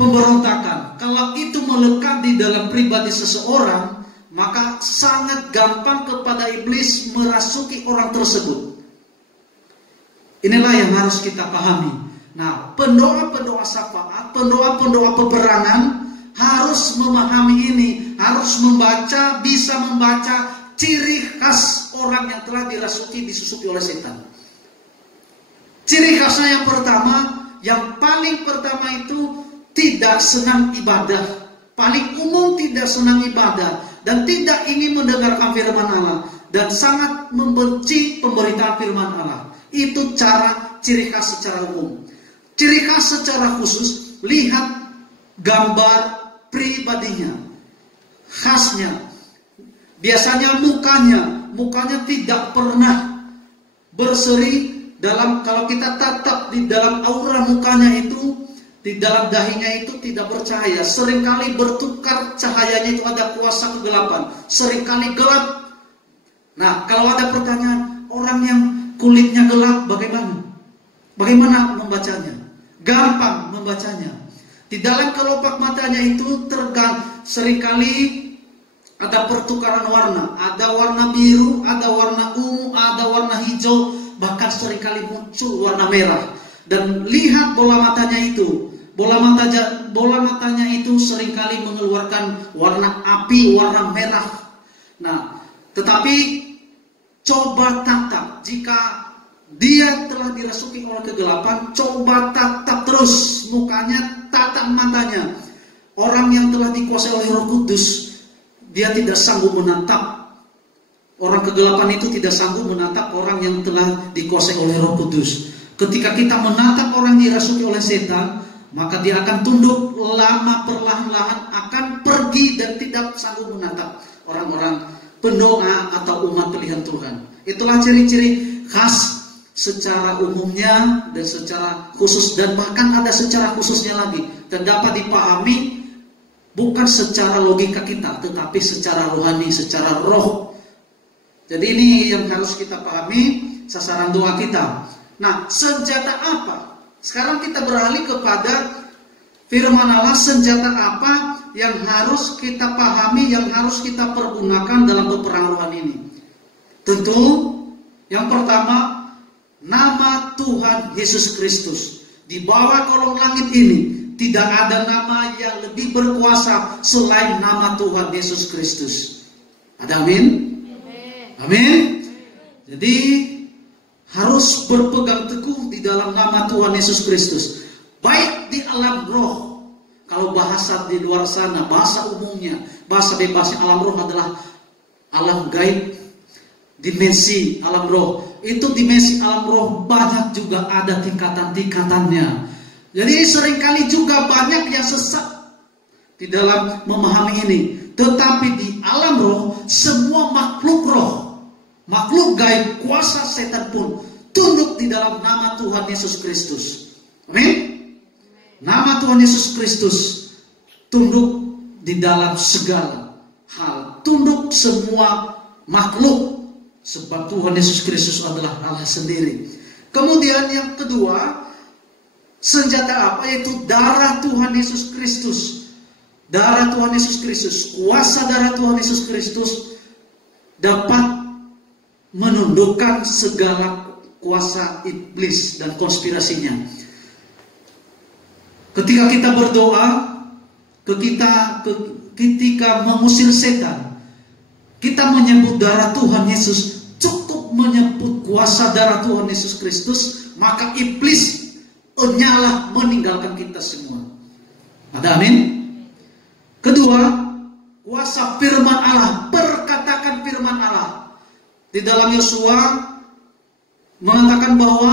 pemberontakan. Kalau itu melekat di dalam pribadi seseorang, maka sangat gampang kepada iblis merasuki orang tersebut. Inilah yang harus kita pahami. Nah, pendoa-pendoa syafaat, pendoa-pendoa peperangan harus memahami ini, harus membaca, bisa membaca ciri khas orang yang telah disusupi oleh setan. Ciri khasnya yang pertama, yang paling pertama itu tidak senang ibadah. Paling umum tidak senang ibadah dan tidak ingin mendengarkan firman Allah dan sangat membenci pemberitaan firman Allah. Itu ciri khas secara umum. Ciri khas secara khusus, lihat gambar pribadinya. Khasnya, biasanya mukanya tidak pernah berseri. Kalau kita tatap di dalam aura mukanya itu, di dalam dahinya itu tidak bercahaya. Seringkali bertukar cahayanya itu, ada kuasa kegelapan. Seringkali gelap. Nah, kalau ada pertanyaan, orang yang kulitnya gelap bagaimana? Bagaimana membacanya? Gampang membacanya. Di dalam kelopak matanya itu seringkali ada pertukaran warna. Ada warna biru, ada warna ungu, ada warna hijau, bahkan seringkali muncul warna merah. Dan lihat bola matanya itu. Bola matanya itu seringkali mengeluarkan warna api, warna merah. Nah, tetapi coba tatap. Jika dia telah dirasuki oleh kegelapan, coba tatap terus mukanya, tatap matanya. Orang yang telah dikuasai oleh Roh Kudus, dia tidak sanggup menatap. Orang kegelapan itu tidak sanggup menatap orang yang telah dikuasai oleh Roh Kudus. Ketika kita menatap orang dirasuki oleh setan, maka dia akan tunduk, lama perlahan-lahan akan pergi dan tidak sanggup menatap orang-orang pendoa atau umat pilihan Tuhan. Itulah ciri-ciri khas secara umumnya dan secara khusus, dan bahkan ada secara khususnya lagi, dan dapat dipahami bukan secara logika kita, tetapi secara rohani, secara roh. Jadi ini yang harus kita pahami, sasaran doa kita. Nah, senjata apa? Sekarang kita beralih kepada firman Allah. Senjata apa yang harus kita pahami, yang harus kita pergunakan dalam peperangan rohani ini? Tentu yang pertama, nama Tuhan Yesus Kristus. Di bawah kolong langit ini tidak ada nama yang lebih berkuasa selain nama Tuhan Yesus Kristus. Ada amin? Amin. Jadi harus berpegang teguh di dalam nama Tuhan Yesus Kristus. Baik di alam roh. Kalau bahasa di luar sana, bahasa umumnya, bahasa bebasnya, alam roh adalah alam gaib, dimensi alam roh. Itu dimensi alam roh banyak juga ada tingkatan-tingkatannya. Jadi seringkali juga banyak yang sesat di dalam memahami ini. Tetapi di alam roh, semua makhluk roh, makhluk gaib, kuasa setan pun tunduk di dalam nama Tuhan Yesus Kristus. Amin. Nama Tuhan Yesus Kristus tunduk di dalam segala hal, tunduk semua makhluk, sebab Tuhan Yesus Kristus adalah Allah sendiri. Kemudian yang kedua, senjata apa? Yaitu darah Tuhan Yesus Kristus. Darah Tuhan Yesus Kristus, kuasa darah Tuhan Yesus Kristus dapat menundukkan segala kuasa iblis dan konspirasinya. Ketika kita berdoa, ketika mengusir setan, kita menyebut darah Tuhan Yesus, cukup menyebut kuasa darah Tuhan Yesus Kristus, maka iblis nyalah meninggalkan kita semua. Ada amin? Kedua, kuasa firman Allah, perkatakan firman Allah. Di dalam Yosua mengatakan bahwa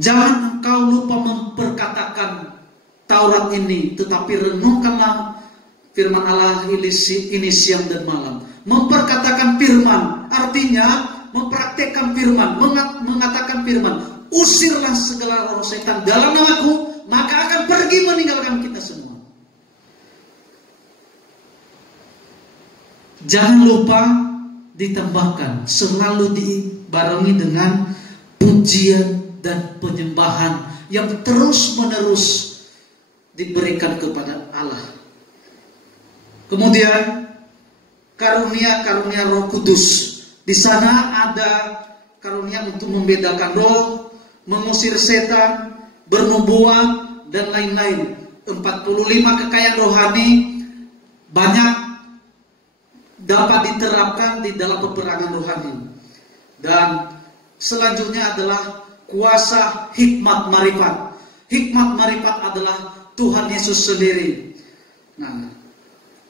jangan engkau lupa memperkatakan Taurat ini, tetapi renungkanlah firman Allah ini siang dan malam. Memperkatakan firman, artinya mempraktekkan firman, mengatakan firman. Usirlah segala roh setan dalam namaku, maka akan pergi meninggalkan kita semua. Jangan lupa ditambahkan, selalu dibarengi dengan pujian dan penyembahan yang terus-menerus diberikan kepada Allah. Kemudian karunia-karunia Roh Kudus. Di sana ada karunia untuk membedakan roh, mengusir setan, bernubuat, dan lain-lain. 45 kekayaan rohani banyak dapat diterapkan di dalam peperangan rohani. Dan selanjutnya adalah kuasa hikmat marifat. Hikmat marifat adalah Tuhan Yesus sendiri. Nah,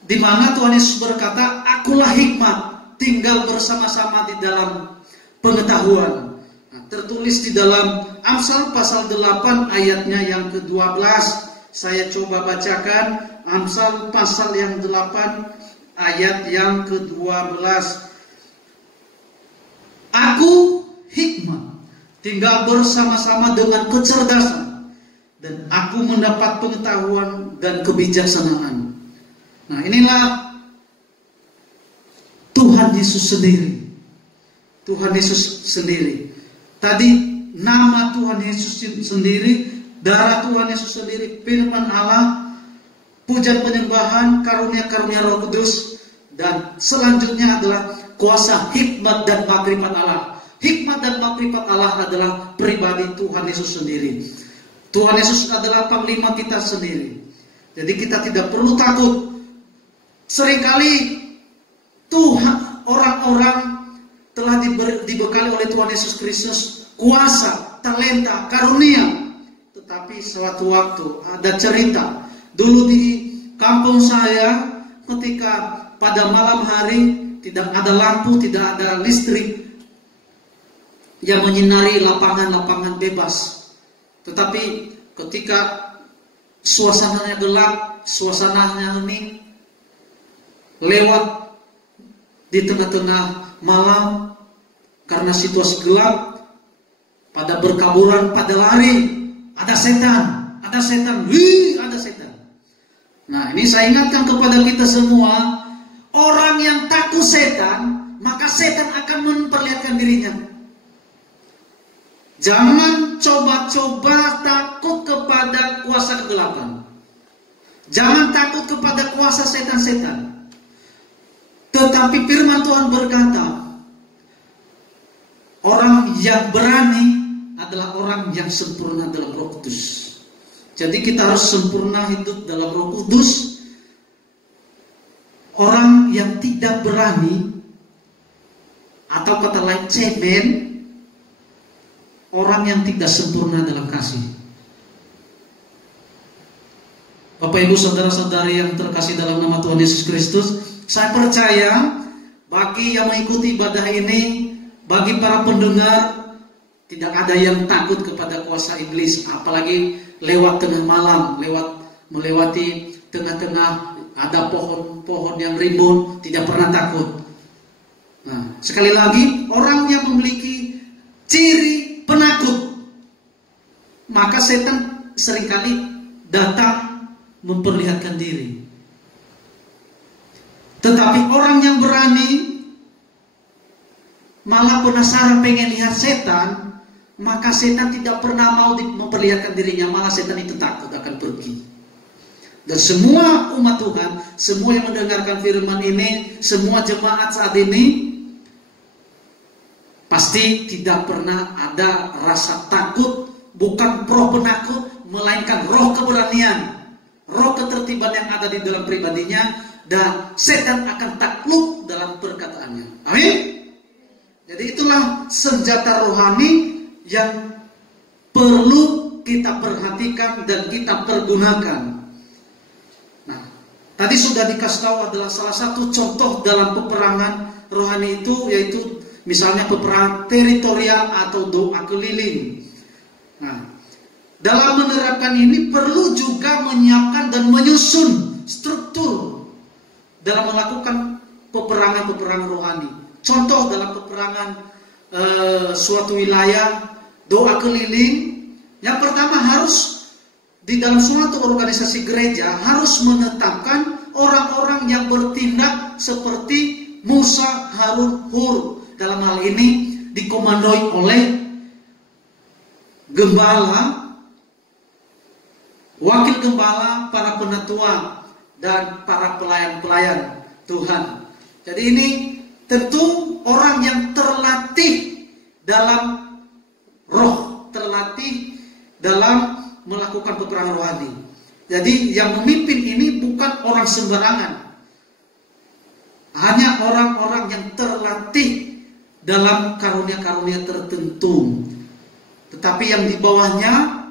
di mana Tuhan Yesus berkata, "Akulah hikmat, tinggal bersama-sama di dalam pengetahuan." Nah, tertulis di dalam Amsal pasal 8 ayatnya yang ke-12. Saya coba bacakan Amsal pasal yang 8 ayat yang ke-12. "Aku hikmat, tinggal bersama-sama dengan kecerdasan, dan aku mendapat pengetahuan dan kebijaksanaan." Nah, inilah Tuhan Yesus sendiri. Tuhan Yesus sendiri. Tadi nama Tuhan Yesus sendiri, darah Tuhan Yesus sendiri, firman Allah, pujian penyembahan, karunia-karunia Roh Kudus, dan selanjutnya adalah kuasa hikmat dan makrifat Allah. Hikmat dan makrifat Allah adalah pribadi Tuhan Yesus sendiri. Tuhan Yesus adalah panglima kita sendiri. Jadi kita tidak perlu takut. Seringkali Tuhan, orang-orang telah dibekali oleh Tuhan Yesus Kristus kuasa, talenta, karunia. Tetapi suatu waktu ada cerita. Dulu di kampung saya, ketika pada malam hari tidak ada lampu, tidak ada listrik yang menyinari lapangan-lapangan bebas. Tetapi ketika suasananya gelap, suasananya hening, lewat di tengah-tengah malam, karena situasi gelap, pada berkaburan, pada lari, ada setan, ada setan, ada setan. Nah, ini saya ingatkan kepada kita semua, orang yang takut setan, maka setan akan memperlihatkan dirinya. Jangan coba-coba takut kepada kuasa kegelapan. Jangan takut kepada kuasa setan-setan. Tetapi firman Tuhan berkata, orang yang berani adalah orang yang sempurna dalam Roh Kudus. Jadi kita harus sempurna hidup dalam Roh Kudus. Orang yang tidak berani, atau kata lain cemen, orang yang tidak sempurna dalam kasih. Bapak Ibu saudara-saudari yang terkasih dalam nama Tuhan Yesus Kristus, saya percaya bagi yang mengikuti ibadah ini, bagi para pendengar, tidak ada yang takut kepada kuasa iblis, apalagi lewat tengah malam, melewati tengah-tengah ada pohon-pohon yang rimbun, tidak pernah takut. Nah, sekali lagi, orang yang memiliki ciri penakut, maka setan seringkali datang memperlihatkan diri. Tetapi orang yang berani, malah penasaran pengen lihat setan, maka setan tidak pernah mau memperlihatkan dirinya, malah setan itu takut akan pergi. Dan semua umat Tuhan, semua yang mendengarkan firman ini, semua jemaat saat ini, pasti tidak pernah ada rasa takut, bukan roh penakut, melainkan roh keberanian, roh ketertiban yang ada di dalam pribadinya, dan setan akan takluk dalam perkataannya. Amin. Jadi itulah senjata rohani yang perlu kita perhatikan dan kita pergunakan. Nah, tadi sudah dikasih tahu adalah salah satu contoh dalam peperangan rohani itu, yaitu misalnya peperangan teritorial atau doa keliling. Nah, dalam menerapkan ini perlu juga menyiapkan dan menyusun struktur dalam melakukan peperangan-peperangan rohani. Contoh dalam peperangan suatu wilayah doa keliling, yang pertama harus di dalam suatu organisasi gereja harus menetapkan orang-orang yang bertindak seperti Musa, Harun, Hur. Dalam hal ini dikomandoi oleh gembala, wakil gembala, para penatua, dan para pelayan-pelayan Tuhan. Jadi ini tentu orang yang terlatih dalam roh, terlatih dalam melakukan peperangan rohani. Jadi yang memimpin ini bukan orang sembarangan, hanya orang-orang yang terlatih dalam karunia-karunia tertentu. Tetapi yang di bawahnya,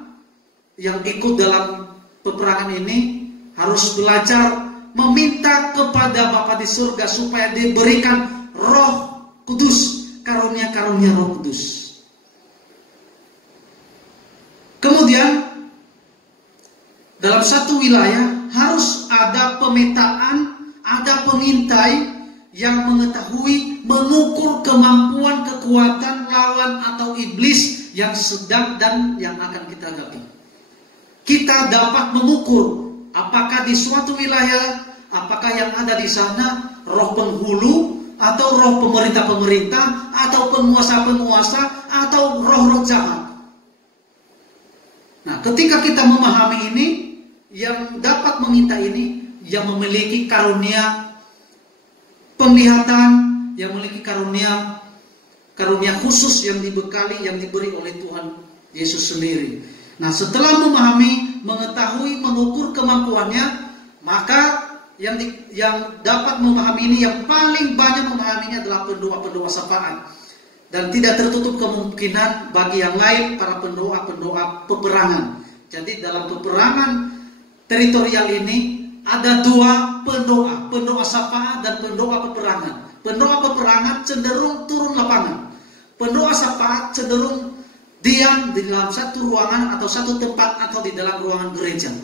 yang ikut dalam peperangan ini, harus belajar meminta kepada Bapa di surga supaya diberikan Roh Kudus, karunia-karunia Roh Kudus. Kemudian dalam satu wilayah harus ada pemetaan, ada pengintai yang mengetahui, mengukur kemampuan, kekuatan lawan atau iblis yang sedang dan yang akan kita hadapi. Kita dapat mengukur apakah di suatu wilayah, apakah yang ada di sana roh penghulu, atau roh pemerintah-pemerintah, atau penguasa-penguasa, atau roh-roh jahat. Nah, ketika kita memahami ini, yang dapat mengintai ini, yang memiliki karunia penglihatan, yang memiliki karunia khusus yang dibekali, yang diberi oleh Tuhan Yesus sendiri. Nah, setelah memahami, mengetahui, mengukur kemampuannya, maka yang dapat memahami ini, yang paling banyak memahaminya adalah pendoa-pendoa sapaan. Dan tidak tertutup kemungkinan bagi yang lain, para pendoa-pendoa peperangan. Jadi dalam peperangan teritorial ini ada dua pendoa sapaan dan pendoa peperangan. Pendoa peperangan cenderung turun lapangan. Pendoa sapaan cenderung diam di dalam satu ruangan atau satu tempat atau di dalam ruangan gereja.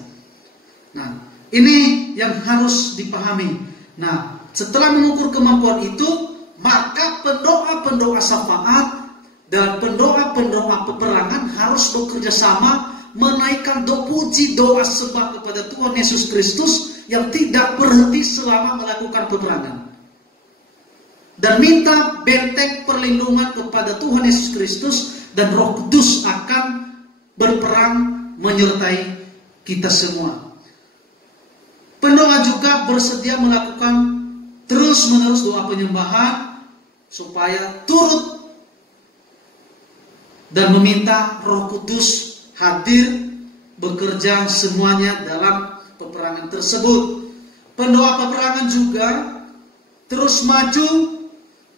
Nah, ini yang harus dipahami. Nah, setelah mengukur kemampuan itu, maka pendoa-pendoa syafaat dan pendoa-pendoa peperangan harus bekerja sama menaikkan puji doa sembah kepada Tuhan Yesus Kristus yang tidak berhenti selama melakukan peperangan. Dan minta benteng perlindungan kepada Tuhan Yesus Kristus, dan Roh Kudus akan berperang menyertai kita semua. Pendoa juga bersedia melakukan terus-menerus doa penyembahan supaya turut dan meminta Roh Kudus hadir bekerja semuanya dalam peperangan tersebut. Pendoa peperangan juga terus maju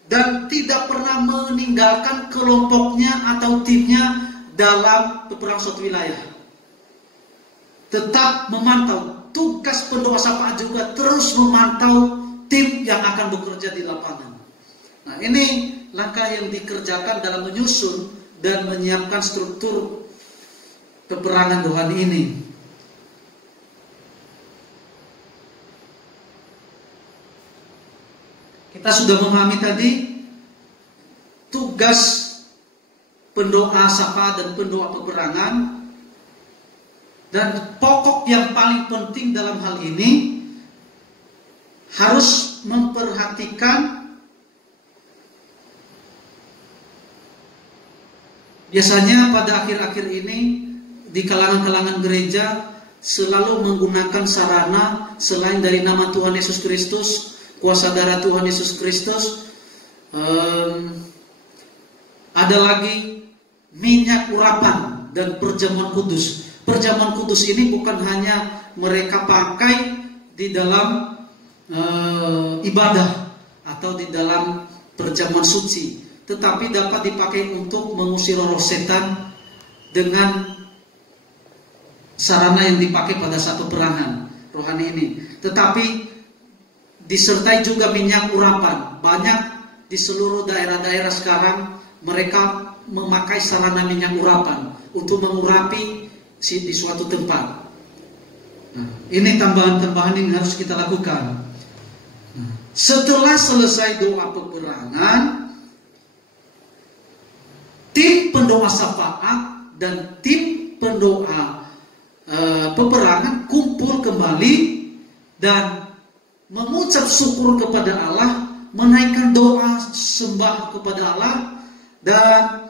dan tidak pernah meninggalkan kelompoknya atau timnya dalam peperangan suatu wilayah. Tetap memantau. Tugas pendoa sapaan juga terus memantau tim yang akan bekerja di lapangan. Nah, ini langkah yang dikerjakan dalam menyusun dan menyiapkan struktur peperangan rohani ini. Kita sudah memahami tadi tugas pendoa sapa dan pendoa peperangan. Dan pokok yang paling penting dalam hal ini harus memperhatikan, biasanya pada akhir-akhir ini di kalangan-kalangan gereja selalu menggunakan sarana selain dari nama Tuhan Yesus Kristus, kuasa darah Tuhan Yesus Kristus, ada lagi minyak urapan dan perjamuan kudus. Perjamuan kudus ini bukan hanya mereka pakai di dalam ibadah atau di dalam perjamuan suci, tetapi dapat dipakai untuk mengusir roh setan dengan sarana yang dipakai pada satu perangan rohani ini. Tetapi disertai juga minyak urapan. Banyak di seluruh daerah-daerah sekarang mereka memakai sarana minyak urapan untuk mengurapi di suatu tempat. Nah, ini tambahan-tambahan yang harus kita lakukan. Nah, setelah selesai doa peperangan, tim pendoa syafaat dan tim pendoa peperangan kumpul kembali dan mengucap syukur kepada Allah, menaikkan doa sembah kepada Allah, dan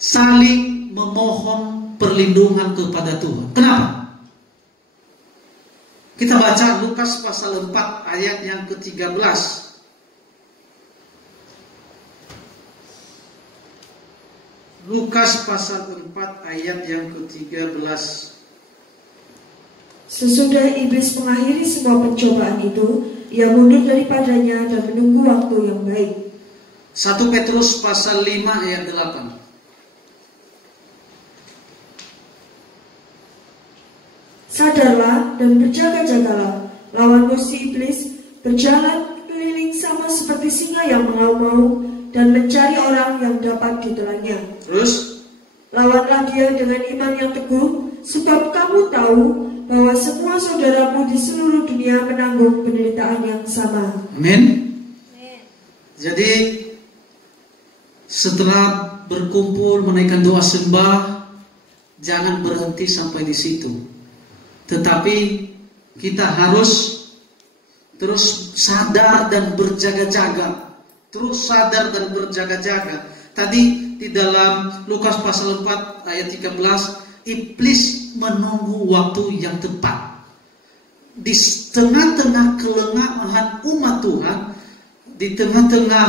saling memohon perlindungan kepada Tuhan. Kenapa? Kita baca Lukas pasal 4 ayat yang ke-13. Lukas pasal 4 ayat yang ke-13. Sesudah iblis mengakhiri semua pencobaan itu, ia mundur daripadanya dan menunggu waktu yang baik. 1 Petrus pasal 5 ayat 8. Sadarlah dan berjaga-jagalah, lawan musuh iblis berjalan keliling sama seperti singa yang mengaum-ngaum dan mencari orang yang dapat ditelannya. Terus, lawanlah dia dengan iman yang teguh, sebab kamu tahu bahwa semua saudaramu di seluruh dunia menanggung penderitaan yang sama. amin. Jadi setelah berkumpul menaikkan doa sembah, jangan berhenti sampai di situ. Tetapi kita harus terus sadar dan berjaga-jaga. Terus sadar dan berjaga-jaga. Tadi di dalam Lukas pasal 4 ayat 13, iblis menunggu waktu yang tepat. Di tengah-tengah kelengahan umat Tuhan, di tengah-tengah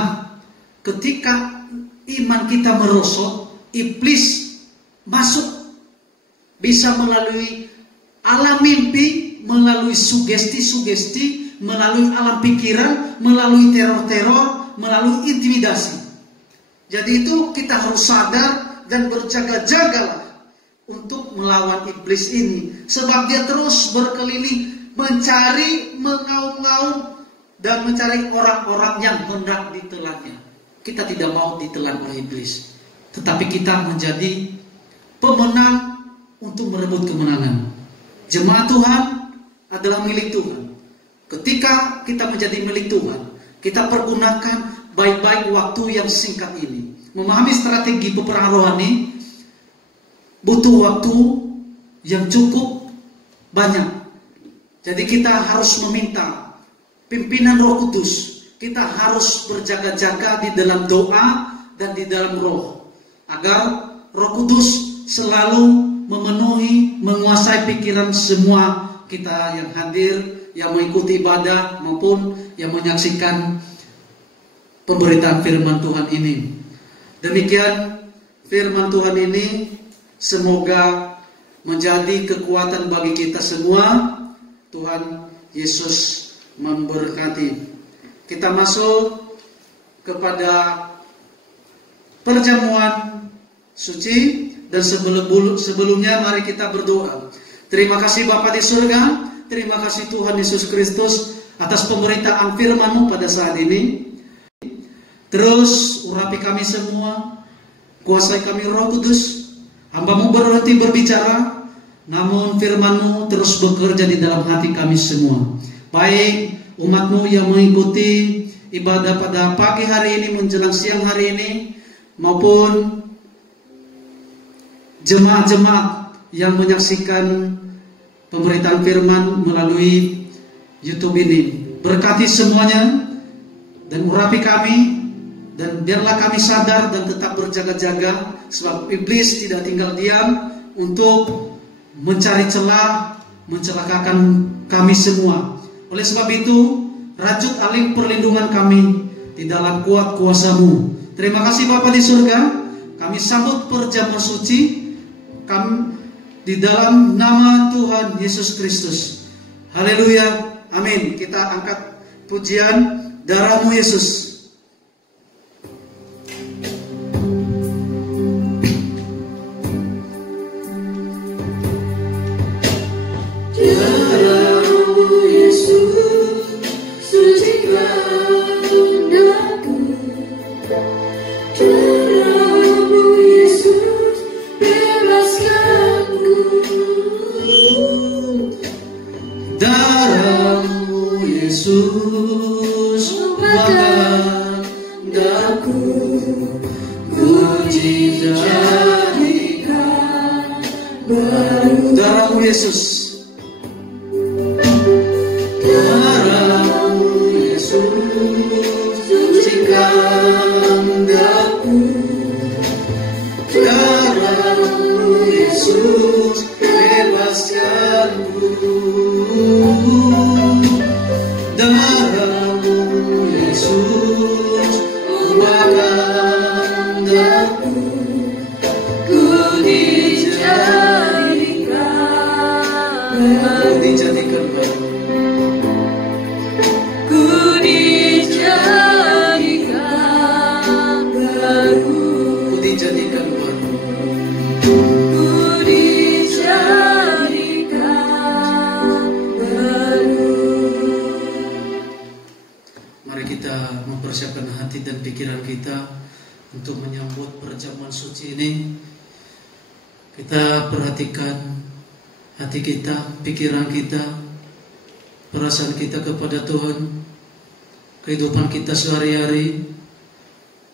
ketika iman kita merosot, iblis masuk, bisa melalui alam mimpi, melalui sugesti-sugesti, melalui alam pikiran, melalui teror-teror, melalui intimidasi. Jadi itu kita harus sadar dan berjaga-jagalah untuk melawan iblis ini, sebab dia terus berkeliling mencari, mengaum-ngaum dan mencari orang-orang yang hendak ditelannya. Kita tidak mau ditelan oleh iblis, tetapi kita menjadi pemenang untuk merebut kemenangan. Jemaat Tuhan adalah milik Tuhan. Ketika kita menjadi milik Tuhan, kita pergunakan baik-baik waktu yang singkat ini. Memahami strategi peperangan rohani butuh waktu yang cukup banyak. Jadi kita harus meminta pimpinan Roh Kudus. Kita harus berjaga-jaga di dalam doa dan di dalam roh, agar Roh Kudus selalu memenuhi, menguasai pikiran semua kita yang hadir, yang mengikuti ibadah maupun yang menyaksikan pemberitaan firman Tuhan ini. Demikian firman Tuhan ini semoga menjadi kekuatan bagi kita semua. Tuhan Yesus memberkati. Kita masuk kepada perjamuan suci, dan sebelumnya mari kita berdoa. Terima kasih Bapa di surga, terima kasih Tuhan Yesus Kristus atas pemberitaan firman-Mu pada saat ini. Terus urapi kami semua, kuasai kami Roh Kudus. Hamba-Mu berhenti berbicara, namun firman-Mu terus bekerja di dalam hati kami semua. Baik umat-Mu yang mengikuti ibadah pada pagi hari ini menjelang siang hari ini, maupun jemaat-jemaat yang menyaksikan pemberitaan firman melalui YouTube ini. Berkati semuanya dan urapi kami, dan biarlah kami sadar dan tetap berjaga-jaga, sebab iblis tidak tinggal diam untuk mencari celah, mencelakakan kami semua. Oleh sebab itu, rajut aling perlindungan kami di dalam kuat kuasa-Mu. Terima kasih Bapa di surga, kami sambut perjamuan suci kami di dalam nama Tuhan Yesus Kristus. Haleluya, amin. Kita angkat pujian darah-Mu Yesus. Darah-Mu Yesus, darah-Mu Yesus, sucikan daku. Darah-Mu Yesus, bebaskanku. Darah-Mu Yesus, ubahkan daku. Ku dijadikan baru. Ku dijadikan baru. Ku dijadikan baru. Ku dijadikan baru. Mari kita mempersiapkan hati dan pikiran kita untuk menyambut perjamuan suci ini. Kita perhatikan hati kita, pikiran kita, perasaan kita kepada Tuhan, kehidupan kita sehari-hari.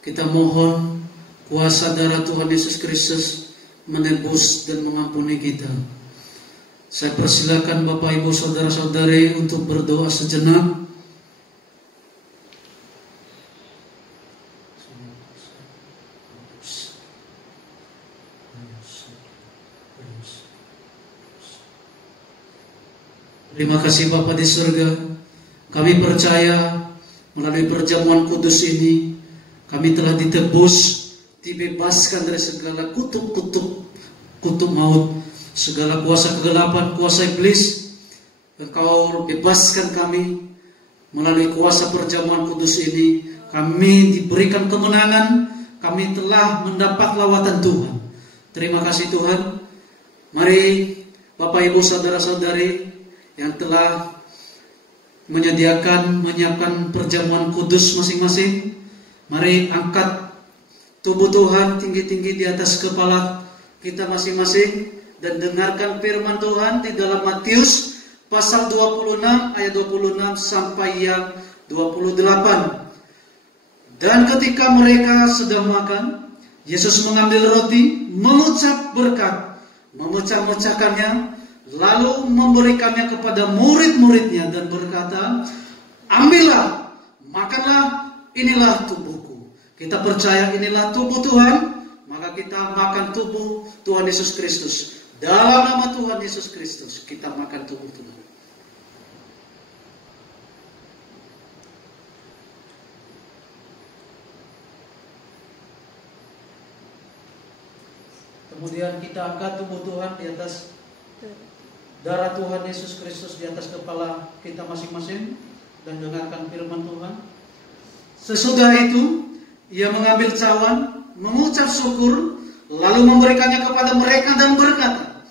Kita mohon kuasa darah Tuhan Yesus Kristus menebus dan mengampuni kita. Saya persilakan Bapak Ibu Saudara-saudari untuk berdoa sejenak. Terima kasih Bapa di surga. Kami percaya melalui perjamuan kudus ini kami telah ditebus, dibebaskan dari segala kutuk maut, segala kuasa kegelapan, kuasa iblis. Engkau bebaskan kami melalui kuasa perjamuan kudus ini. Kami diberikan kemenangan, kami telah mendapat lawatan Tuhan. Terima kasih Tuhan. Mari Bapak Ibu Saudara-saudari yang telah menyiapkan perjamuan kudus masing-masing, mari angkat tubuh Tuhan tinggi-tinggi di atas kepala kita masing-masing dan dengarkan firman Tuhan di dalam Matius pasal 26 ayat 26 sampai yang 28. Dan ketika mereka sedang makan, Yesus mengambil roti, mengucap berkat, memecah-mecahkannya, lalu memberikannya kepada murid-muridnya dan berkata, ambillah, makanlah, inilah tubuhku. Kita percaya inilah tubuh Tuhan, maka kita makan tubuh Tuhan Yesus Kristus. Dalam nama Tuhan Yesus Kristus, kita makan tubuh Tuhan. Kemudian kita angkat tubuh Tuhan di atas darah Tuhan Yesus Kristus di atas kepala kita masing-masing dan dengarkan firman Tuhan. Sesudah itu, ia mengambil cawan, mengucap syukur, lalu memberikannya kepada mereka dan berkata,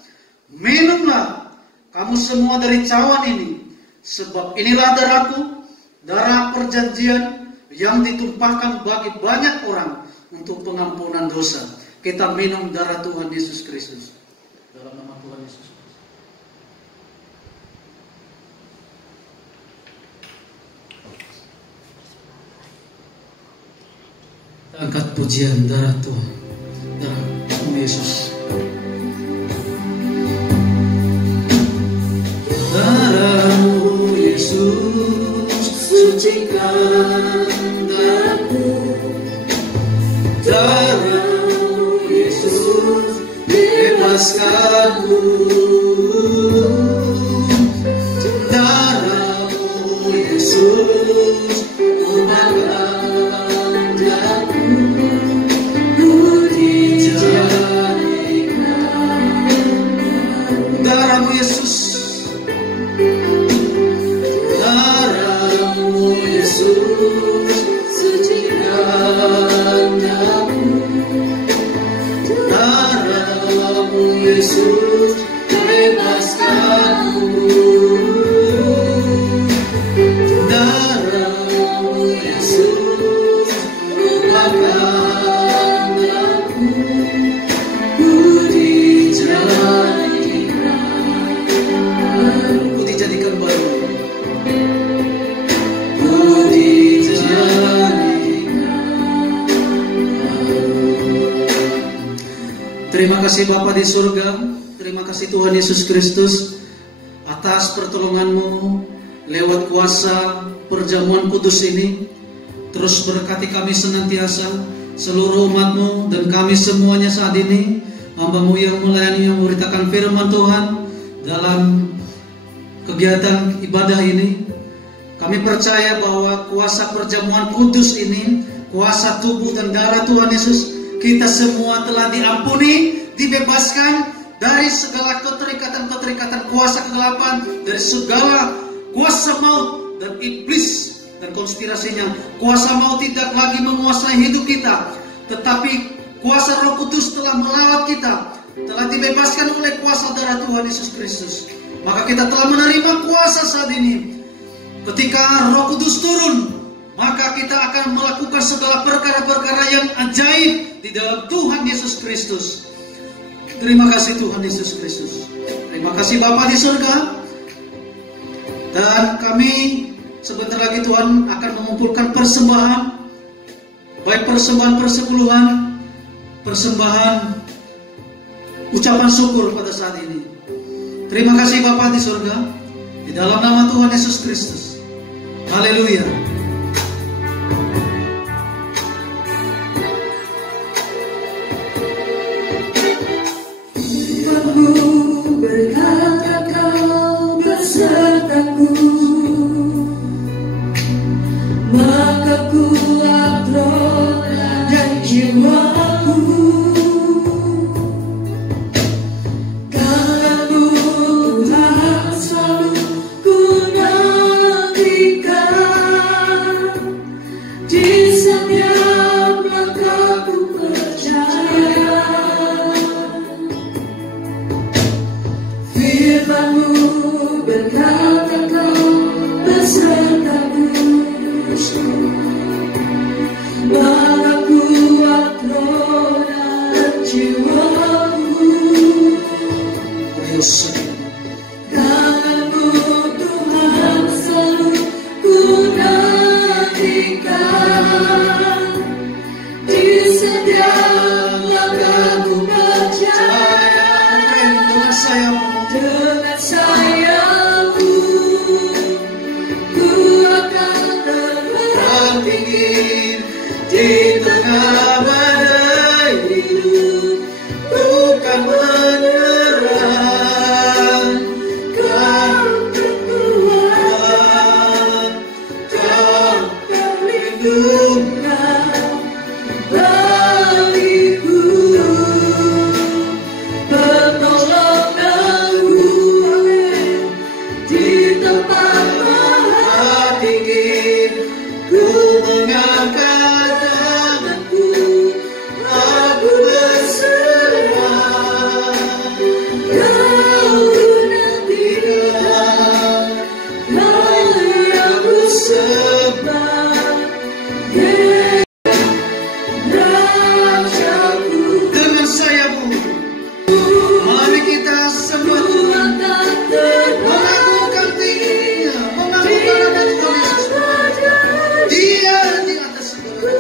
minumlah kamu semua dari cawan ini, sebab inilah darahku, darah perjanjian yang ditumpahkan bagi banyak orang untuk pengampunan dosa. Kita minum darah Tuhan Yesus Kristus. Dalam nama Tuhan Yesus. Angkat pujian darah Tuhan, darah Yesus. Darah-Mu Yesus sucikan darahku, darah-Mu Yesus bebaskanku, darah-Mu Yesus ubahkan daku, ku dijadikan darah-Mu Yesus, darah-Mu Yesus sucikan daku, darah-Mu Yesus bebaskanku, darah-Mu Yesus ubahkan daku, ku dijadikan baru, ku dijadikan baru. Terima kasih Bapa di surga, terima kasih Tuhan Yesus Kristus atas pertolongan-Mu lewat kuasa perjamuan kudus ini. Terus berkati kami senantiasa, seluruh umat-Mu dan kami semuanya saat ini, hamba-Mu yang melayani, yang memberitakan firman Tuhan dalam kegiatan ibadah ini. Kami percaya bahwa kuasa perjamuan kudus ini, kuasa tubuh dan darah Tuhan Yesus, kita semua telah diampuni, dibebaskan dari segala keterikatan-keterikatan kuasa kegelapan, dari segala kuasa maut dan iblis dan konspirasinya. Kuasa maut tidak lagi menguasai hidup kita, tetapi kuasa Roh Kudus telah melawat kita, telah dibebaskan oleh kuasa darah Tuhan Yesus Kristus. Maka kita telah menerima kuasa saat ini. Ketika Roh Kudus turun, maka kita akan melakukan segala perkara-perkara yang ajaib di dalam Tuhan Yesus Kristus. Terima kasih Tuhan Yesus Kristus. Terima kasih Bapa di surga. Dan kami sebentar lagi Tuhan akan mengumpulkan persembahan, baik persembahan persepuluhan, persembahan ucapan syukur pada saat ini. Terima kasih Bapa di surga, di dalam nama Tuhan Yesus Kristus. Haleluya. Berkata Kau besertaku, maka kuat roh dan jiwaku, karena-Mu Tuhan selalu ku nantikan, di setiap langkahku percaya. Firman-Mu berkata Kau besertaku, maka kuat roh dan jiwaku, karena-Mu Tuhan selalu ku nantikan, di setiap langkahku percaya. Dengan sayap-Mu, dengan sayap-Mu ku akan terbang tinggi di tengah badai hidup, bukan menyerah. Kau terkuat, Kau terlindungan bagiku, pertolongan-Mu di tempat maha tinggi. Ku mengangkat tanganku, aku berserah. Kau nantikan, Kau yang ku sembah, Rajaku. Dengan sayap-Mu, mari kita sembah Tuhan, mengagungkan tingginya, mengagungkan nama Tuhan Yesus. Dia di atas segala.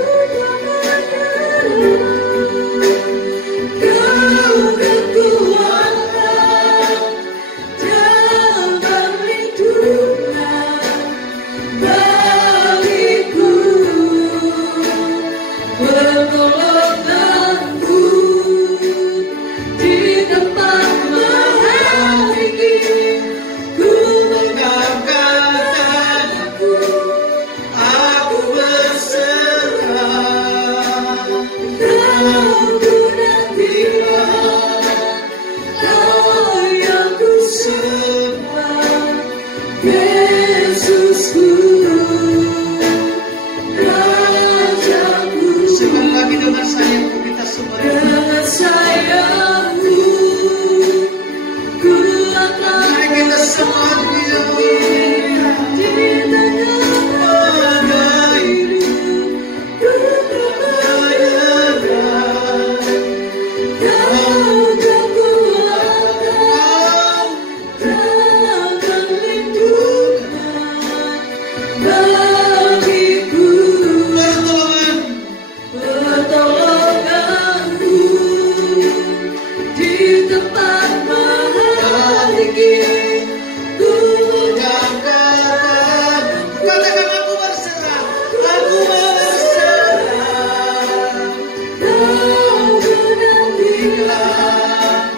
sembah, Yesusku, Rajaku, sekali lagi dengan sayangku kita sembah. dengan sayangku, ku akan Mari kita sembah Dia. di tengah hidup, Kau kekuatan, Kau lindungan bagiku, pertolonganku di tempat maha tinggi. Ku Katakan aku berserah, aku berserah. Kau Ikhlas.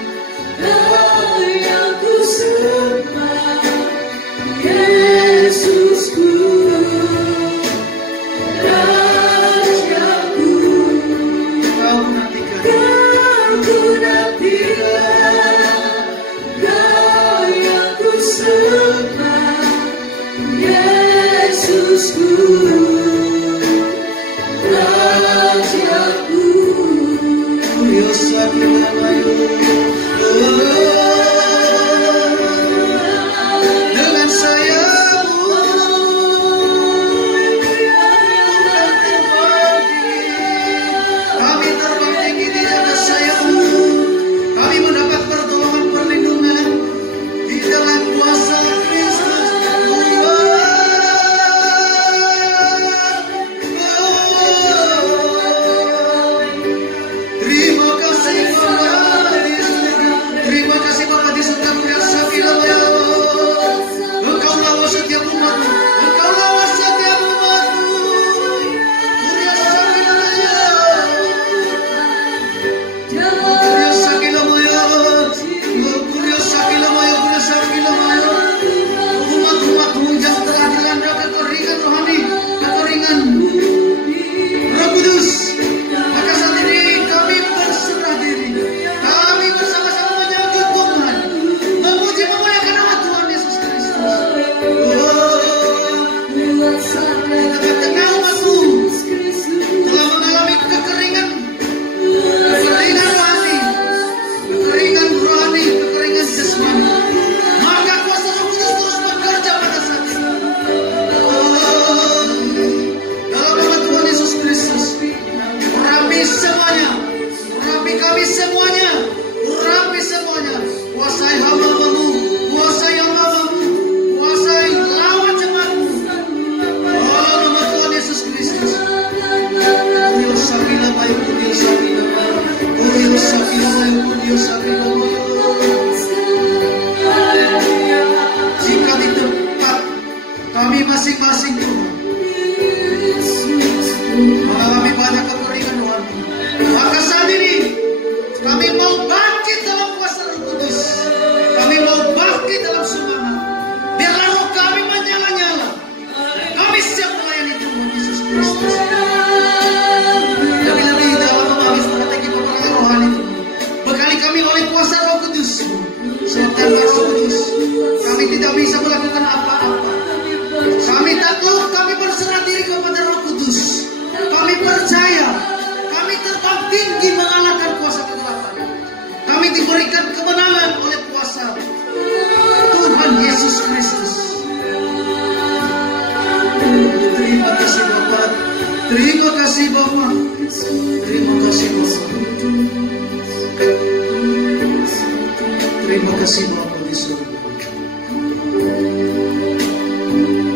Kau yang ku sembah, Yesusku, Rajaku, Kau nantikan. Kau ku nantikan, Kau yang ku sembah, Yesusku, Rajaku. Kuriosa kita mayu. Dengan sayangmu kami terbang tinggi di atas sayangmu. Kami mendapat pertolongan perlindungan di dalam kuasa Kristus. Terima kasih Bapa di surga. Terima kasih Bapa di surga. Kuasa Filaya. Engkau lawan setiap umatmu. Engkau lawan setiap umatmu. Kuasa Filaya. Kuasa Filaya. Kuasa Filaya. Kuasa Filaya. Umat-umatmu yang telah dilanda kekeringan rohani, kekeringan Roh Kudus. Maka saat ini kami berserah diri. Kami bersama-sama menyambut Tuhan, memuji memuliakan nama Tuhan Yesus Kristus. Di tengah-tengah umatmu telah mengalami kekeringan rohani, kekeringan jasmani. Maka kuasa Roh Kudus terus bekerja pada saat ini. Dalam nama Tuhan Yesus Kristus, urapi semuanya, urapi kami semuanya, urapi semuanya. Kuasai hamba-Mu, kuasai hamba-Mu, kuasai lawan jemaat-Mu. Dalam nama Tuhan Yesus Kristus. Dios sabila mayu, Dios sabila mayu, Dios sabila mayu, Dios sabila mayu. Jika di tempat kami masing-masing Tuhan mengalami banyak kekeringan rohani, maka saat ini kami mau bangkit dalam kuasa Roh Kudus. Kami mau bangkit dalam semangat. Biarlah roh kami menyala-nyala. Kami siap melayani Tuhan Yesus Kristus. Lebih-lebih dalam memahami strategi peperangan rohani Tuhan. Bekali kami oleh kuasa Roh Kudus. Sebab tanpa Roh Kudus kami tidak bisa melakukan apa-apa. Kami takut, kami berserah diri kepada Roh Kudus. Kami percaya, kami terbang tinggi mengalahkan kuasa kegelapan. Kami diberikan kemenangan oleh kuasa Tuhan Yesus Kristus. Terima kasih Bapa. Terima kasih Bapa. Terima kasih Bapa. Terima kasih Bapa di surga.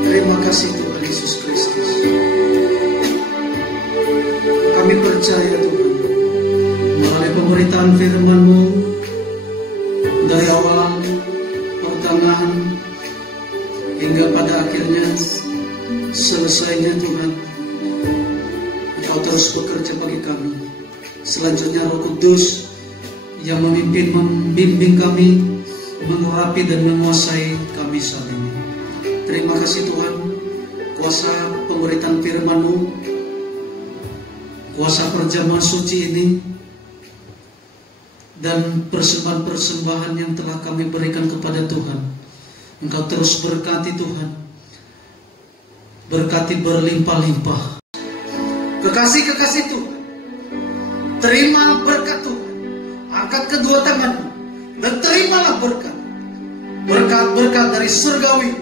Terima kasih Tuhan Yesus Kristus. Kami percaya Tuhan, melalui pemberitaan firman-Mu dari awal, pertengahan, hingga pada akhirnya selesainya Tuhan, Engkau terus bekerja bagi kami. Selanjutnya Roh Kudus yang memimpin, membimbing kami, mengurapi dan menguasai kami saat ini. Terima kasih Tuhan, kuasa pemberitaan firman-Mu, kuasa perjamuan suci ini dan persembahan-persembahan yang telah kami berikan kepada Tuhan. Engkau terus berkati Tuhan, berkati berlimpah-limpah. Kekasih-kekasih Tuhan, terima berkat Tuhan. Angkat kedua tanganmu dan terimalah berkat. Berkat-berkat dari surgawi,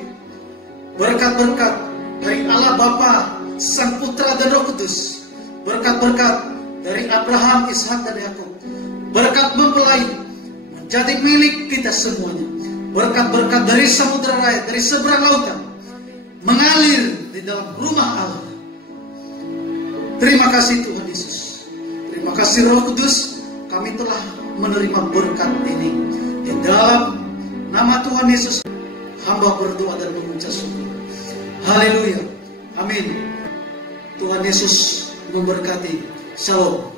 berkat-berkat dari Allah Bapa, Sang Putra dan Roh Kudus, berkat-berkat dari Abraham, Ishak dan Yakub, berkat mempelai menjadi milik kita semuanya, berkat-berkat dari samudera raya, dari seberang lautan mengalir di dalam rumah Allah. Terima kasih Tuhan Yesus, terima kasih Roh Kudus, kami telah menerima berkat ini. Di dalam nama Tuhan Yesus, hamba berdoa dan mengucap syukur. Haleluya. Amin. Tuhan Yesus memberkati. Shalom.